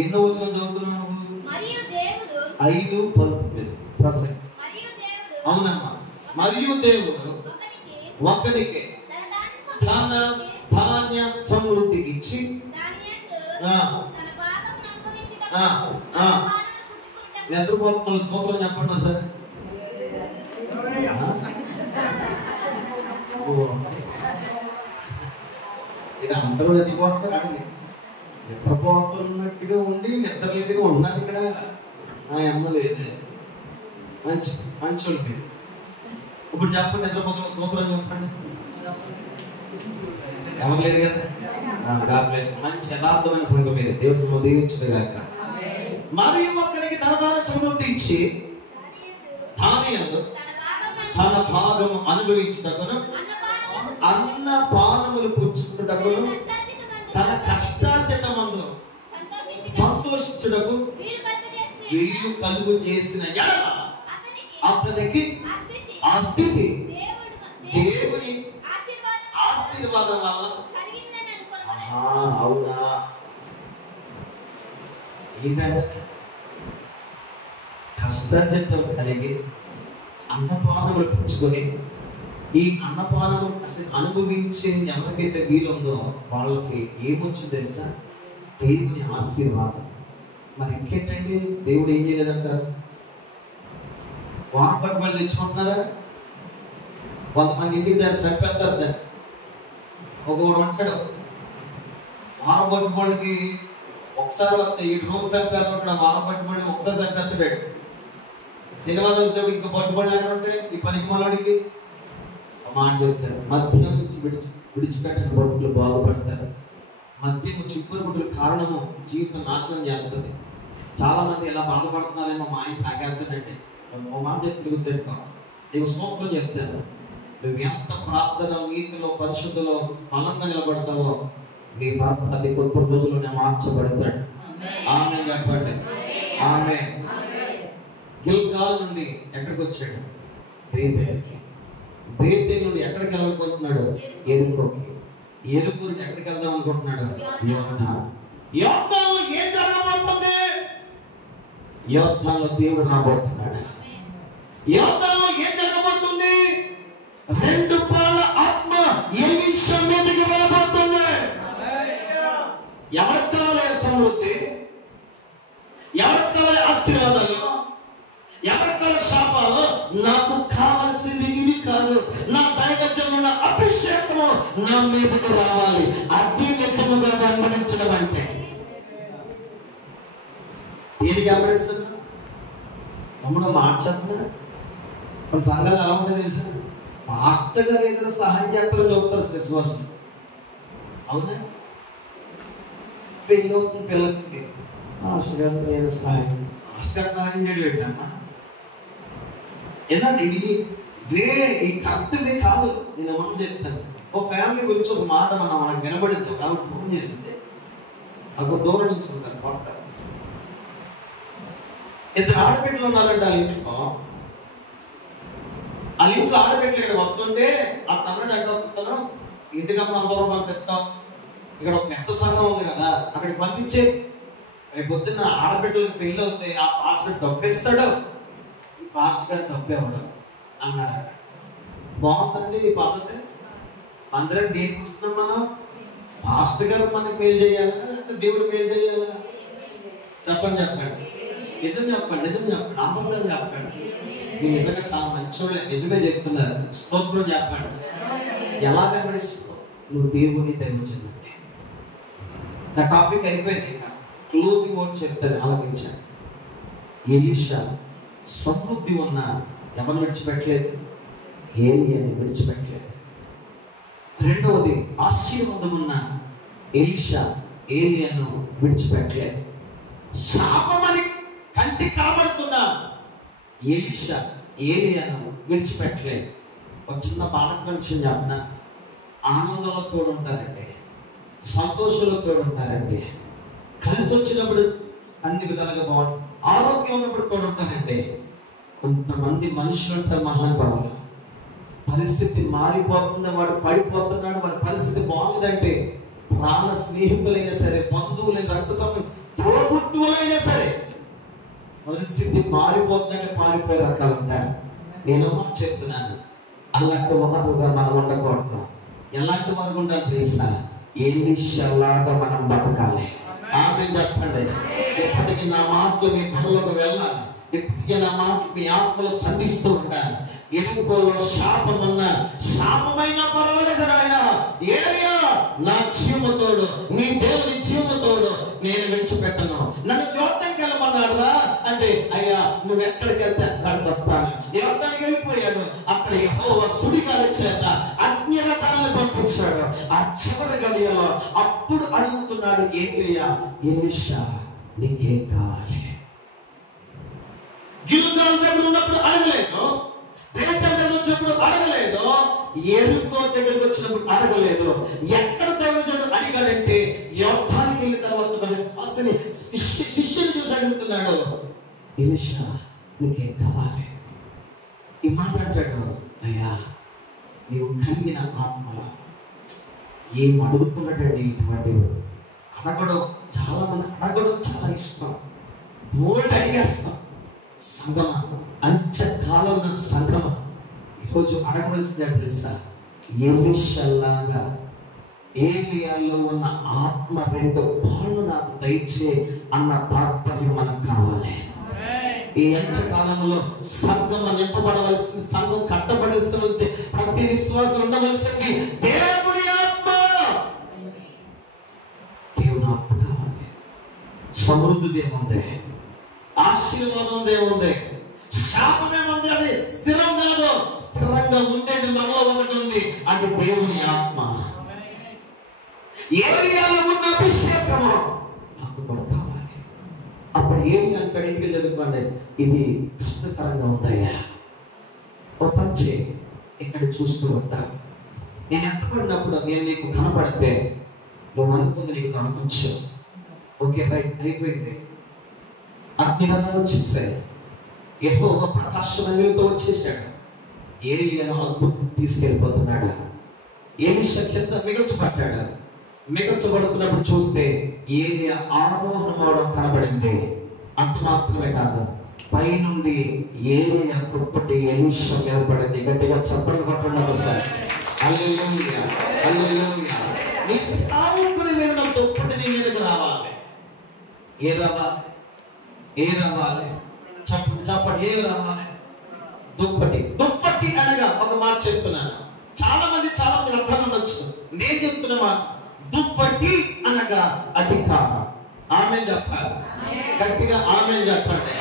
ఎన్నో వచనం చదువుతున్నావు? 5:19 ప్రసంగి. అవునమ్మా. మరియు దేవుడు ఒక్కరికి తన ధాన్య సమృద్ధి ఇచ్చి నిద్రపోతున్న స్తోత్రం చెప్పండి సార్. ఇక అందరూ నిద్రపోతున్నారు, అడిగి నిద్రపోతున్నట్టుగా ఉండి నిద్రలేట్టుగా ఉన్నారు ఇక్కడ. అమ్మ లేదు. మంచోళ్ళు మీరు. ఇప్పుడు చెప్పండి, నిద్రపోతున్న స్తోత్రం చెప్పండి. ఎవరు లేరు కదా. మంచి యథార్థమైన సంఘం మీద దేవుడు దీవించుగాక. మరియు ఒకరికి తన సమృద్ధి ఇచ్చి దానియందు తన భాగము అనుభవించుటకును అన్న పానములు పుచ్చుకుటకును తన కష్టార్జితమందు సంతోషించుటకు వీలు కలుగు చేసిన ఎడల అతనికి ఆ స్థితి దేవుని ఆశీర్వాదం వల్ల. అవునా? ఏంటంటే కష్టార్జితం కలిగి అన్నపానములు పుచ్చుకొని ఈ అన్నపానము అనుభవించే ఎవరికైతే వీలుందో వాళ్ళకి ఏమొచ్చింది తెలుసా? దేవుని ఆశీర్వాదం. మరి ఇంకేంటండి, దేవుడు ఏం చేయలేదంటారు? వారం పట్టుబడి తెచ్చుకుంటున్నారా? కొంతమంది ఇంటికి దాన్ని చంపేస్తారు. దాన్ని ఒకడు ఉంటాడు, వారం పట్టుబడికి ఒకసారి వస్తాయి 7 రోజులు చంపేస్తాడు. వారం పట్టుబడి ఒకసారి చంపేస్తాడు. సినిమా చూస్తే ఇంకా పట్టుబడి అంటే ఈ పనికి మనోడికి మాట చెప్తారు, మద్యం నుంచి విడిచిపెట్టిన బతుకులు బాగుపడతారు. మద్యం చిక్కుడు గుడ్డల కారణము జీవితం నాశనం చేస్తుంది. చాలా మంది ఎలా బాధపడుతున్నారేమో, మా ఆయన తాగేస్తాడంటే ఓ మాట చెప్పి తిరుగుతాడు. నీకు సూత్రం చెప్తాను, నువ్వు ఎంత ప్రార్థన నీతిలో పరిశుద్ధిలో బలంగా నిలబడతావో నీ భర్త అది కొత్త రోజుల్లోనే మార్చబడతాడు. ఆమె చెప్పండి. ఆమె గిల్గాల్ నుండి ఎక్కడికి వచ్చాడు? బేతేలుకి. బేతేలు నుండి ఎక్కడికి వెళ్ళాలనుకుంటున్నాడు? ఎరుకోకి. ఎరుకు నుండి ఎక్కడికి వెళ్దాం అనుకుంటున్నాడు? యోర్దానులో ఏం జరగబోతుంది? యోర్దానులో దేవుడు రాబోతున్నాడు. యోర్దానులో ఏం జరగబోతుంది? 2 పాల ఆత్మ ఎలీషా మీదకి రాబోతుంది. ఎవరికి కావాలి సమృద్ధి? ఎవరికి కావాలి ఆశీర్వాదాలు? ఎవరికి కావాలి శాపాలు? నాకు కావాల్సింది ఇది కాదు, నా దైవజనుల అభిషేకము నా మీదకు రావాలి. అది నిజముగా వెంబడించడం అంటే. ఏది గమనిస్తున్నా తమ్ముడు మాట చెప్పిన మన సంఘాలు ఎలా ఉంటాయి తెలుసా? పాస్టర్ గారు ఏదైనా సహాయం చేస్తారని చెప్తారు విశ్వాసం. అవునా? పెళ్ళి అవుతుంది పిల్లలకి, పాస్టర్ గారు ఏదైనా సహాయం, పాస్టర్ గారు సహాయం చేయడం ఏంటమ్మా? ఎలాంటి ఇది ఈ కరెక్ట్గా కాదు. నేను ఎవరు చెప్తాను, ఓ ఫ్యామిలీ గురించి ఒక మాట మనకు వినబడింది. కాబట్టి ఫోన్ చేసింది, ఒక దూరం నుంచి ఉంటారు కొడతారు. 2 ఆడబిడ్డలు ఉన్నారంటే వాళ్ళ ఇంట్లో. వాళ్ళ ఇంట్లో ఆడబిడ్డలు ఇక్కడ వస్తుంటే ఆ తమ్ముడు అంటాను, ఇంటికమ్మ అందరూ పంపిస్తాం, ఇక్కడ ఒక పెద్ద సంఘం ఉంది కదా అక్కడికి పంపించే, రేపు పొద్దున్న ఆడబిడ్డలకు పెళ్ళి అవుతాయి, ఆ పాస్టర్ డబ్బిస్తాడు, ఈ పాస్టర్ గారు డబ్బు ఇవ్వడం అన్నారట. బాగుందండి ఈ పద్ధతి. అందరం దేనికి వస్తున్నాం మనం? పాస్టర్ గారు మనకి మేలు చేయాలా లేకపోతే దేవుడు మేలు చేయాలా? చెప్పండి చెప్పండి, నిజం చెప్పండి, నిజం చెప్పండి, అబద్ధం చెప్పండి. మీరు నిజంగా చాలా మంచోళ్ళే, నిజమే చెప్తున్నారు. స్తోత్రం చెప్పండి. ఎలా వెంబడిస్తున్నావు నువ్వు దేవుని దైవజనుడు? నా టాపిక్ అయిపోయింది. ఇంకా క్లోజింగ్ వర్డ్ చెప్తాను, ఆలోచించాను. ఎలీషా సమృద్ధి ఉన్న ఎవరు విడిచిపెట్టలేదు? ఏలియాని విడిచిపెట్టలేదు. రెండవది ఆశీర్వాదం ఉన్న ఎలీషా ఏలియాను విడిచిపెట్టలేదు. శాపమని కంటి కనబడుతున్న ఎలీషా ఏలియాను విడిచిపెట్టలేదు. ఒక చిన్న బాలక విషయం చెప్పిన, ఆనందంలో తోడు ఉంటారండి, సంతోషంలో తోడు ఉంటారండి, కలిసి వచ్చినప్పుడు అన్ని విధాలుగా బాగుంటుంది, ఆరోగ్యం ఉన్నప్పుడు తోడు ఉంటారండి. కొంతమంది మనుషులు ఉంటారు మహానుభావులు, పరిస్థితి మారిపోతుంది, వాడు పడిపోతున్నాడు, వాడి పరిస్థితి బాగుందంటే ప్రాణ స్నేహితులైనా సరే, బంధువులైన రక్త సంబంధం తోబుట్టువులైనా సరే పరిస్థితి మారిపోతుందంటే పారిపోయే రకాలు ఉంటారు. నేను చెప్తున్నాను, అలాంటి వారుగా మనం ఉండకూడదు. ఎలాంటి వారు ఉండాలి తెలుసా? ఎలీషాలాగా మనం బతకాలి. ఆమె చెప్పండి. ఇప్పటికి నా మాటలు మీ పనులకు వెళ్ళాలి, ఇప్పటికీ నా మాటలు మీ ఆత్మలో సంధిస్తూ ఉండాలి. ఎరుకోలో శాపమున్న శాపమైన పర్వాలేదు ఆయన, ఏరియా నా జీవతోడు, నీ దేవుని జీవతోడు నేను విడిచిపెట్టను. నన్ను యోర్దానుకి వెళ్ళమన్నాడురా అంటే అంటే అయ్యా నువ్వు ఎక్కడికి వెళ్తే అక్కడికి వస్తాను. యోర్దానుకి వెళ్ళిపోయాడు. అక్కడ యెహోవా సుడిగాలి చేత అగ్నిరథాలను పంపించాడు. ఆ చివరి గడియలో అప్పుడు అడుగుతున్నాడు ఏలీయా, ఎలీషా నీకేం కావాలి? గిల్గాల్ దగ్గర ఉన్నప్పుడు అడగలేదు, బేతేల్ దగ్గర వచ్చినప్పుడు అడగలేదు, యెరికో దగ్గరకు వచ్చినప్పుడు అడగలేదు. ఎక్కడ దైవజనుడు అడిగాడంటే యోర్దానుకి వెళ్ళిన తర్వాత తన విశ్వాసాన్ని శిష్యుని చూసి అడుగుతున్నాడు, ఎలీషా నీకేం కావాలి? ఈ మాట అంటాడు, అయ్యా నీవు కలిగిన ఆత్మల ఏం అడుగుతున్నట్టండి. ఇటువంటి అడగడం చాలా మంది అడగడం చాలా ఇష్టం, బోల్డ్ అడిగేస్తాం. సంగమ అంత్యకాలంలో సంగమ ఈరోజు అడగవలసిందే తెలుసా? ఎలీషాలాగా ఏలియాలో ఉన్న ఆత్మ 2 పాళ్ళు నాకు దయచే అన్న తాత్పర్యం మనకు కావాలి. ఈ అంత్యకాలంలో సంఘం నింపబడవలసింది, సంఘం కట్టబడాల్సింది, ప్రతి విశ్వాసం ఉండవలసింది దేవుడి ఆత్మ. దేవుని ఆత్మ కావాలి. సమృద్ధి ఏముంది, ఆశీర్వాదం ఏముంది, శాపం ఏముంది, అది స్థిరం కాదు. స్థిరంగా ఉండేది మనలో ఒకటి ఉంది, అది దేవుని ఆత్మ. ఏలియాలో ఉన్న అభిషేకము నాకు కూడా కావాలి. అప్పుడు ఏమి అంటాడు? ఇంటికి చదువుకోండి, ఇది కష్టకరంగా ఉందయ్యా, ఒక పంచి ఇక్కడ చూస్తూ ఉంటా. నేను ఎంత పడినప్పుడు నేను నీకు కనపడితే నువ్వు అనుకుంది నీకు దొరకొచ్చు. ఓకే రైట్, అయిపోయింది. అగ్నిరథాలు వచ్చేసాయి, యెహోవా ప్రకాశమంతో వచ్చేసాడు. ఏలియాను అద్భుతం తీసుకెళ్ళిపోతున్నాడు. ఎలీషా కింద మిగల్చబడ్డాడు. మిగల్చబడుతున్నప్పుడు చూస్తే ఏలియా ఆరోహణం అవడం కనబడింది. అంత మాత్రమే కాదు, పైనుండి ఏలియా దుప్పటి ఎలీషా మీద పడింది. గట్టిగా చప్పట్లు కొట్టండి ఒకసారి. హల్లెలూయా, హల్లెలూయా. నీ సేవకుని మీద దుప్పటి నీ మీదకు రావాలి. ఏ రావాలి? ఏ రావాలి? చప్పటి చప్పటి. ఏ రావాలి? దుప్పటి. దుప్పటి అనగా ఒక మాట చెప్తున్నాను, చాలా మంది అర్థం ఉండొచ్చు. నేను చెప్తున్న మాట, దుప్పటి అనగా అధికారం. ఆమేన్ చెప్పాలి, గట్టిగా ఆమేన్ చెప్పండి.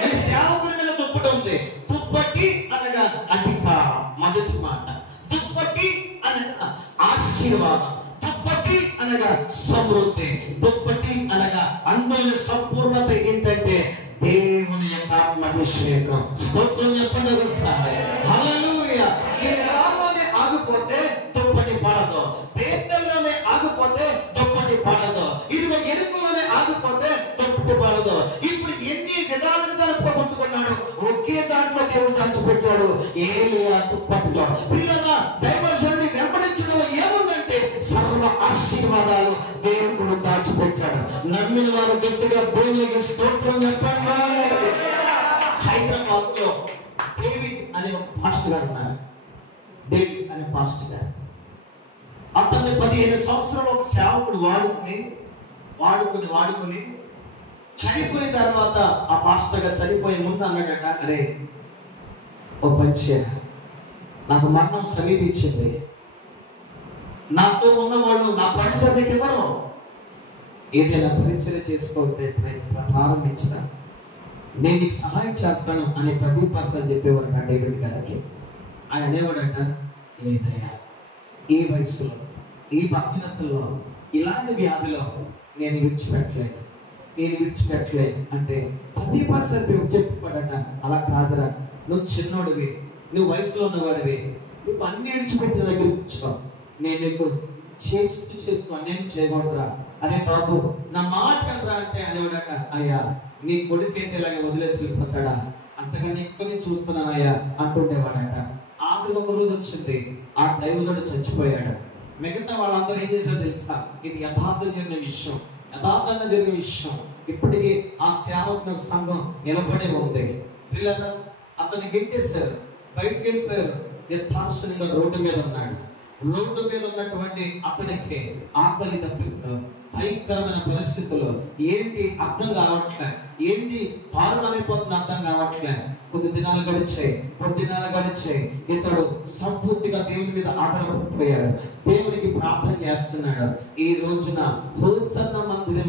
నీ సేవకుని మీద దుప్పటి ఉంది. దుప్పటి అనగా అధికారం. మొదటి మాట. దుప్పటి అనగా ఆశీర్వాదం. దుప్పటి అనగా సమృద్ధి. దుప్పటి అనగా అందులో సంపూర్ణత ఏంటంటే దేవుని యొక్క ఆత్మాభిషేకం. స్తోత్రం చెప్పండి ఒకసారి. హల్లెలూయా. గిల్గాల్లోనే ఆగిపోతే దుప్పటి పడదు, బేతేల్లోనే ఆగిపోతే దుప్పటి పడదు, ఇదిగో యెరికోలోనే ఆగిపోతే దుప్పటి పడదు. ఇప్పుడు ఎన్ని విధాలుగా పోగొట్టుకున్నాడు, ఒకే దాంట్లో దేవుడు దాచిపెట్టాడు, ఏలియా దుప్పటిలో. పిల్లగా దైవజనుడిని వెంబడించడంలో ఏముందంటే సర్వ ఆశీర్వాదాలు దేవుడు దాచిపెట్టాడు. నమ్మిన వారు గట్టిగా దేవునికి స్తోత్రం చెప్పండి. హైదరాబాద్ లో డేవిడ్ అనే ఒక పాస్టర్ గారు ఉన్నారు. డేవిడ్ అనే పాస్టర్ గారు, అతన్ని 15 సంవత్సరాలు ఒక సేవకుడు వాడుకుని చనిపోయిన తర్వాత ఆ పాస్టర్ గారు చనిపోయే ముందు అన్నాడట, అరే ఓ పంచే, నాకు మరణం సమీపించింది, నాతో ఉన్నవాళ్ళు నా పరిచర్యకి ఎవరు ఏదైనా పరిచర్య చేసుకోవాలంటే ప్రారంభించిన నేను నీకు సహాయం చేస్తాను అని 10% చెప్పేవాడట డేవిడ్ గారికి. ఆయన అనేవాడట, లేదయ్యా, ఈ వయసులో, ఈ బలహీనతల్లో, ఇలాంటి వ్యాధిలో నేను విడిచిపెట్టలేను అంటే 10% చెప్పాడట. అలా కాదురా, నువ్వు చిన్నోడివి, నువ్వు వయసులో ఉన్నవాడివి, నువ్వు అన్ని విడిచిపెట్టిన దగ్గర కూర్చో, నేను నీకు చేస్తూ అన్నేం చేయకూడదురా. అరే బాబు నా మాట రా అంటే అనేవాడట, అయ్యా నీ కొడుకేంటి ఇలాగే వదిలేసి వెళ్ళిపోతాడా, అంతకన్నా ఎక్కువ నేను చూస్తున్నానయ్యా అంటుండేవాడట. ఆఖరి ఒక రోజు వచ్చింది, ఆ దైవజనుడు చచ్చిపోయాడు. మిగతా వాళ్ళందరూ ఏం చేశారో తెలుసా? ఇది యథార్థంగా జరిగిన విషయం. ఇప్పటికీ ఆ సేవకుని సంఘం నిలబడే ఉంది. పిల్లలు అతన్ని గెంటేశారు, బయటకు వెళ్ళిపోయారు. యథార్థంగా రోడ్డు మీద ఉన్నాడు. రోడ్డు మీద ఉన్నటువంటి అతనికి ఆకలి దప్పిక, భయంకరమైన పరిస్థితుల్లో ఏంటి అర్థం కావట్లే, ఏంటి దారుణమైపోతుంది అర్థం కావట్లే. కొద్ది దినాలు గడిచాయి. ఇతడు సంపూర్తిగా దేవుని మీద ఆధారపడిపోయాడు, దేవునికి ప్రార్థన చేస్తున్నాడు. ఈ రోజున హోసన్న మందిరం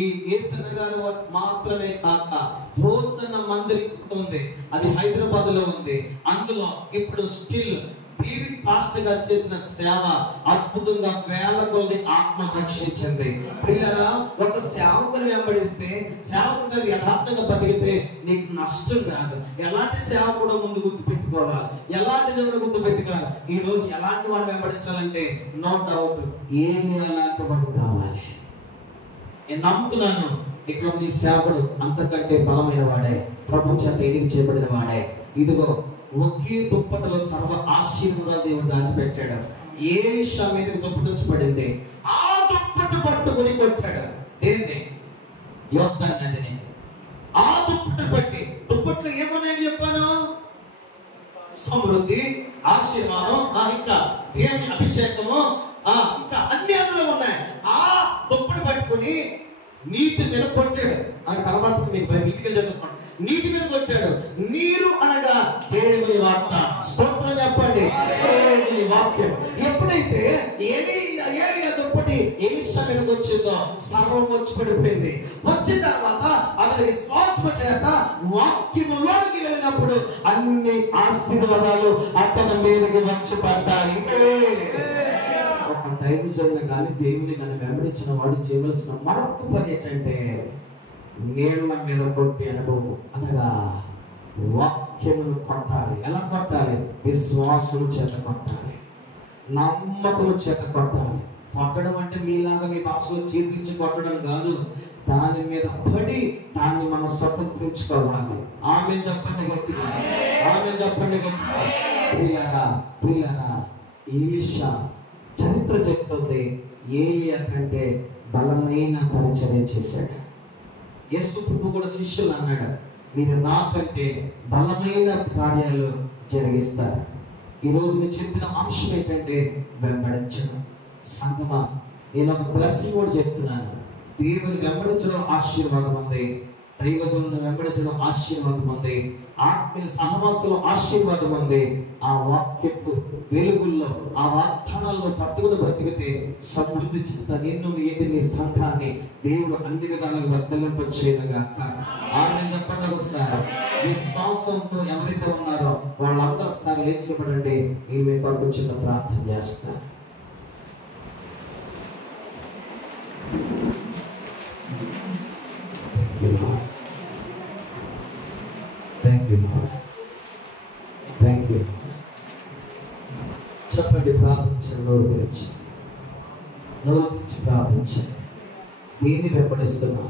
ఈ యేసన్న గారు మాత్రమే కాక హోసన్న మందిరం ఉంది, అది హైదరాబాద్ లో ఉంది. అందులో ఇప్పుడు స్టిల్ డేవిడ్ పాస్టర్ గారు చేసిన సేవ అద్భుతంగా వేల కొలది ఆత్మ రక్షించింది. పిల్లరా, ఒక సేవకుని వెంబడిస్తే, సేవకుడు యథార్థంగా బతికితే నీకు నష్టం కాదు. ఎలాంటి సేవ కూడా ముందు గుర్తు పెట్టుకోవాలి, ఎలాంటిది కూడా గుర్తు పెట్టుకోవాలి. ఈ రోజు ఎలాంటి వాడు వెంబడించాలంటే నో డౌట్ ఏమి అలాంటి వాడు కావాలి. నేను నమ్ముతున్నాను ఇక్కడ నీ సేవకుడు అంతకంటే బలమైన వాడే, ప్రభు చేత ఎన్నిక చేయబడిన వాడే. ఇదిగో ఒకే దుప్పటలో సర్వ ఆశీర్వాదాలు దేవుడు దాచిపెట్టాడు. ఏలీషా మీద దుప్పటి పడింది, ఆ దుప్పటి పట్టుకుని కొట్టాడు దేన్ని? యోర్దాను నదిని. ఆ దుప్పటి పట్టి, దుప్పట్లో ఏమన్నాయని చెప్పాను? సమృద్ధి, ఆశీర్వాదం, ఇంకా దేవుని అభిషేకము, ఇంకా అన్ని అందులో ఉన్నాయి. ఆ దుప్పటి పట్టుకుని నీటి మీద కొట్టాడు. అది కనబడుతుంది మీకు, ఇంటికి చదువుకోండి. నీటి మీద కొట్టాడు. నీరు అనగా దేవుని వార్త. స్తోత్రం చెప్పండి, దేవుని వాక్యం. ఎప్పుడైతే ఏలియా దుప్పటి ఎలీషా మీదకి వచ్చిందో సర్వం వచ్చి పడిపోయింది. వచ్చిన తర్వాత అతని విశ్వాసము చేత వాక్యములోకి వెళ్ళినప్పుడు అన్ని ఆశీర్వాదాలు అతని మీదకి వచ్చి పడ్డాయి. ఒక దైవజనుని కానీ దేవుని కానీ వెంబడించిన వాడు చేయవలసిన మరొక పని ఏంటంటే నీళ్ల మీద కొట్టి అనుభవం, అనగా వాక్యమును కొట్టాలి. ఎలా కొట్టాలి? విశ్వాసము చేత కొట్టాలి, నమ్మకము చేత కొట్టాలి. కొట్టడం అంటే మీలాగా మీ భాషలో చేతించి కొట్టడం కాదు, దాని మీద పడి దాన్ని మనం స్వతంత్రించుకోవాలి. ఆమె చెప్పండి గట్టిగా, ఆమె చెప్పండి గట్టిగా. ప్రియులారా, ప్రియులారా, ఎలీషా చరిత్ర చెప్తుంది ఏలియా కంటే బలమైన పరిచర్య చేశాడు. యేసు ప్రభు కూడా శిష్యులు అన్నాడు, మీరు నాకంటే బలమైన కార్యాలు జరిగిస్తారు. ఈరోజు నేను చెప్పిన అంశం ఏంటంటే వెంబడించడం. సంగమా, నేను ఒక బ్లెస్సింగ్ కూడా చెప్తున్నాను. దేవుని వెంబడించడం ఆశీర్వాదం ఉంది, దైవజనులను వెంబడించడం ఆశీర్వాదం ఉంది, ఆత్మీయ సహవాసంలో ఆశీర్వాదం ఉంది. ఆ వాక్యపు వెలుగుల్లో, ఆ వాగ్దానాల్లో పట్టుకుని బ్రతికితే సమృద్ధి చెంత నిన్ను నీ సంఘాన్ని దేవుడు అన్ని విధాలుగా వర్ధలింపచేయగా. ఆమె చెప్పండి ఒకసారి. విశ్వాసంతో ఎవరైతే ఉన్నారో వాళ్ళందరూ ఒకసారి లేచిపడండి. నేను మీ కొరకు చిన్న ప్రార్థన చేస్తాను. చెప్పండి, ప్రార్థించండి. నోరు తెరిచి ప్రార్థించండి. దేన్ని వెంబడిస్తున్నావు?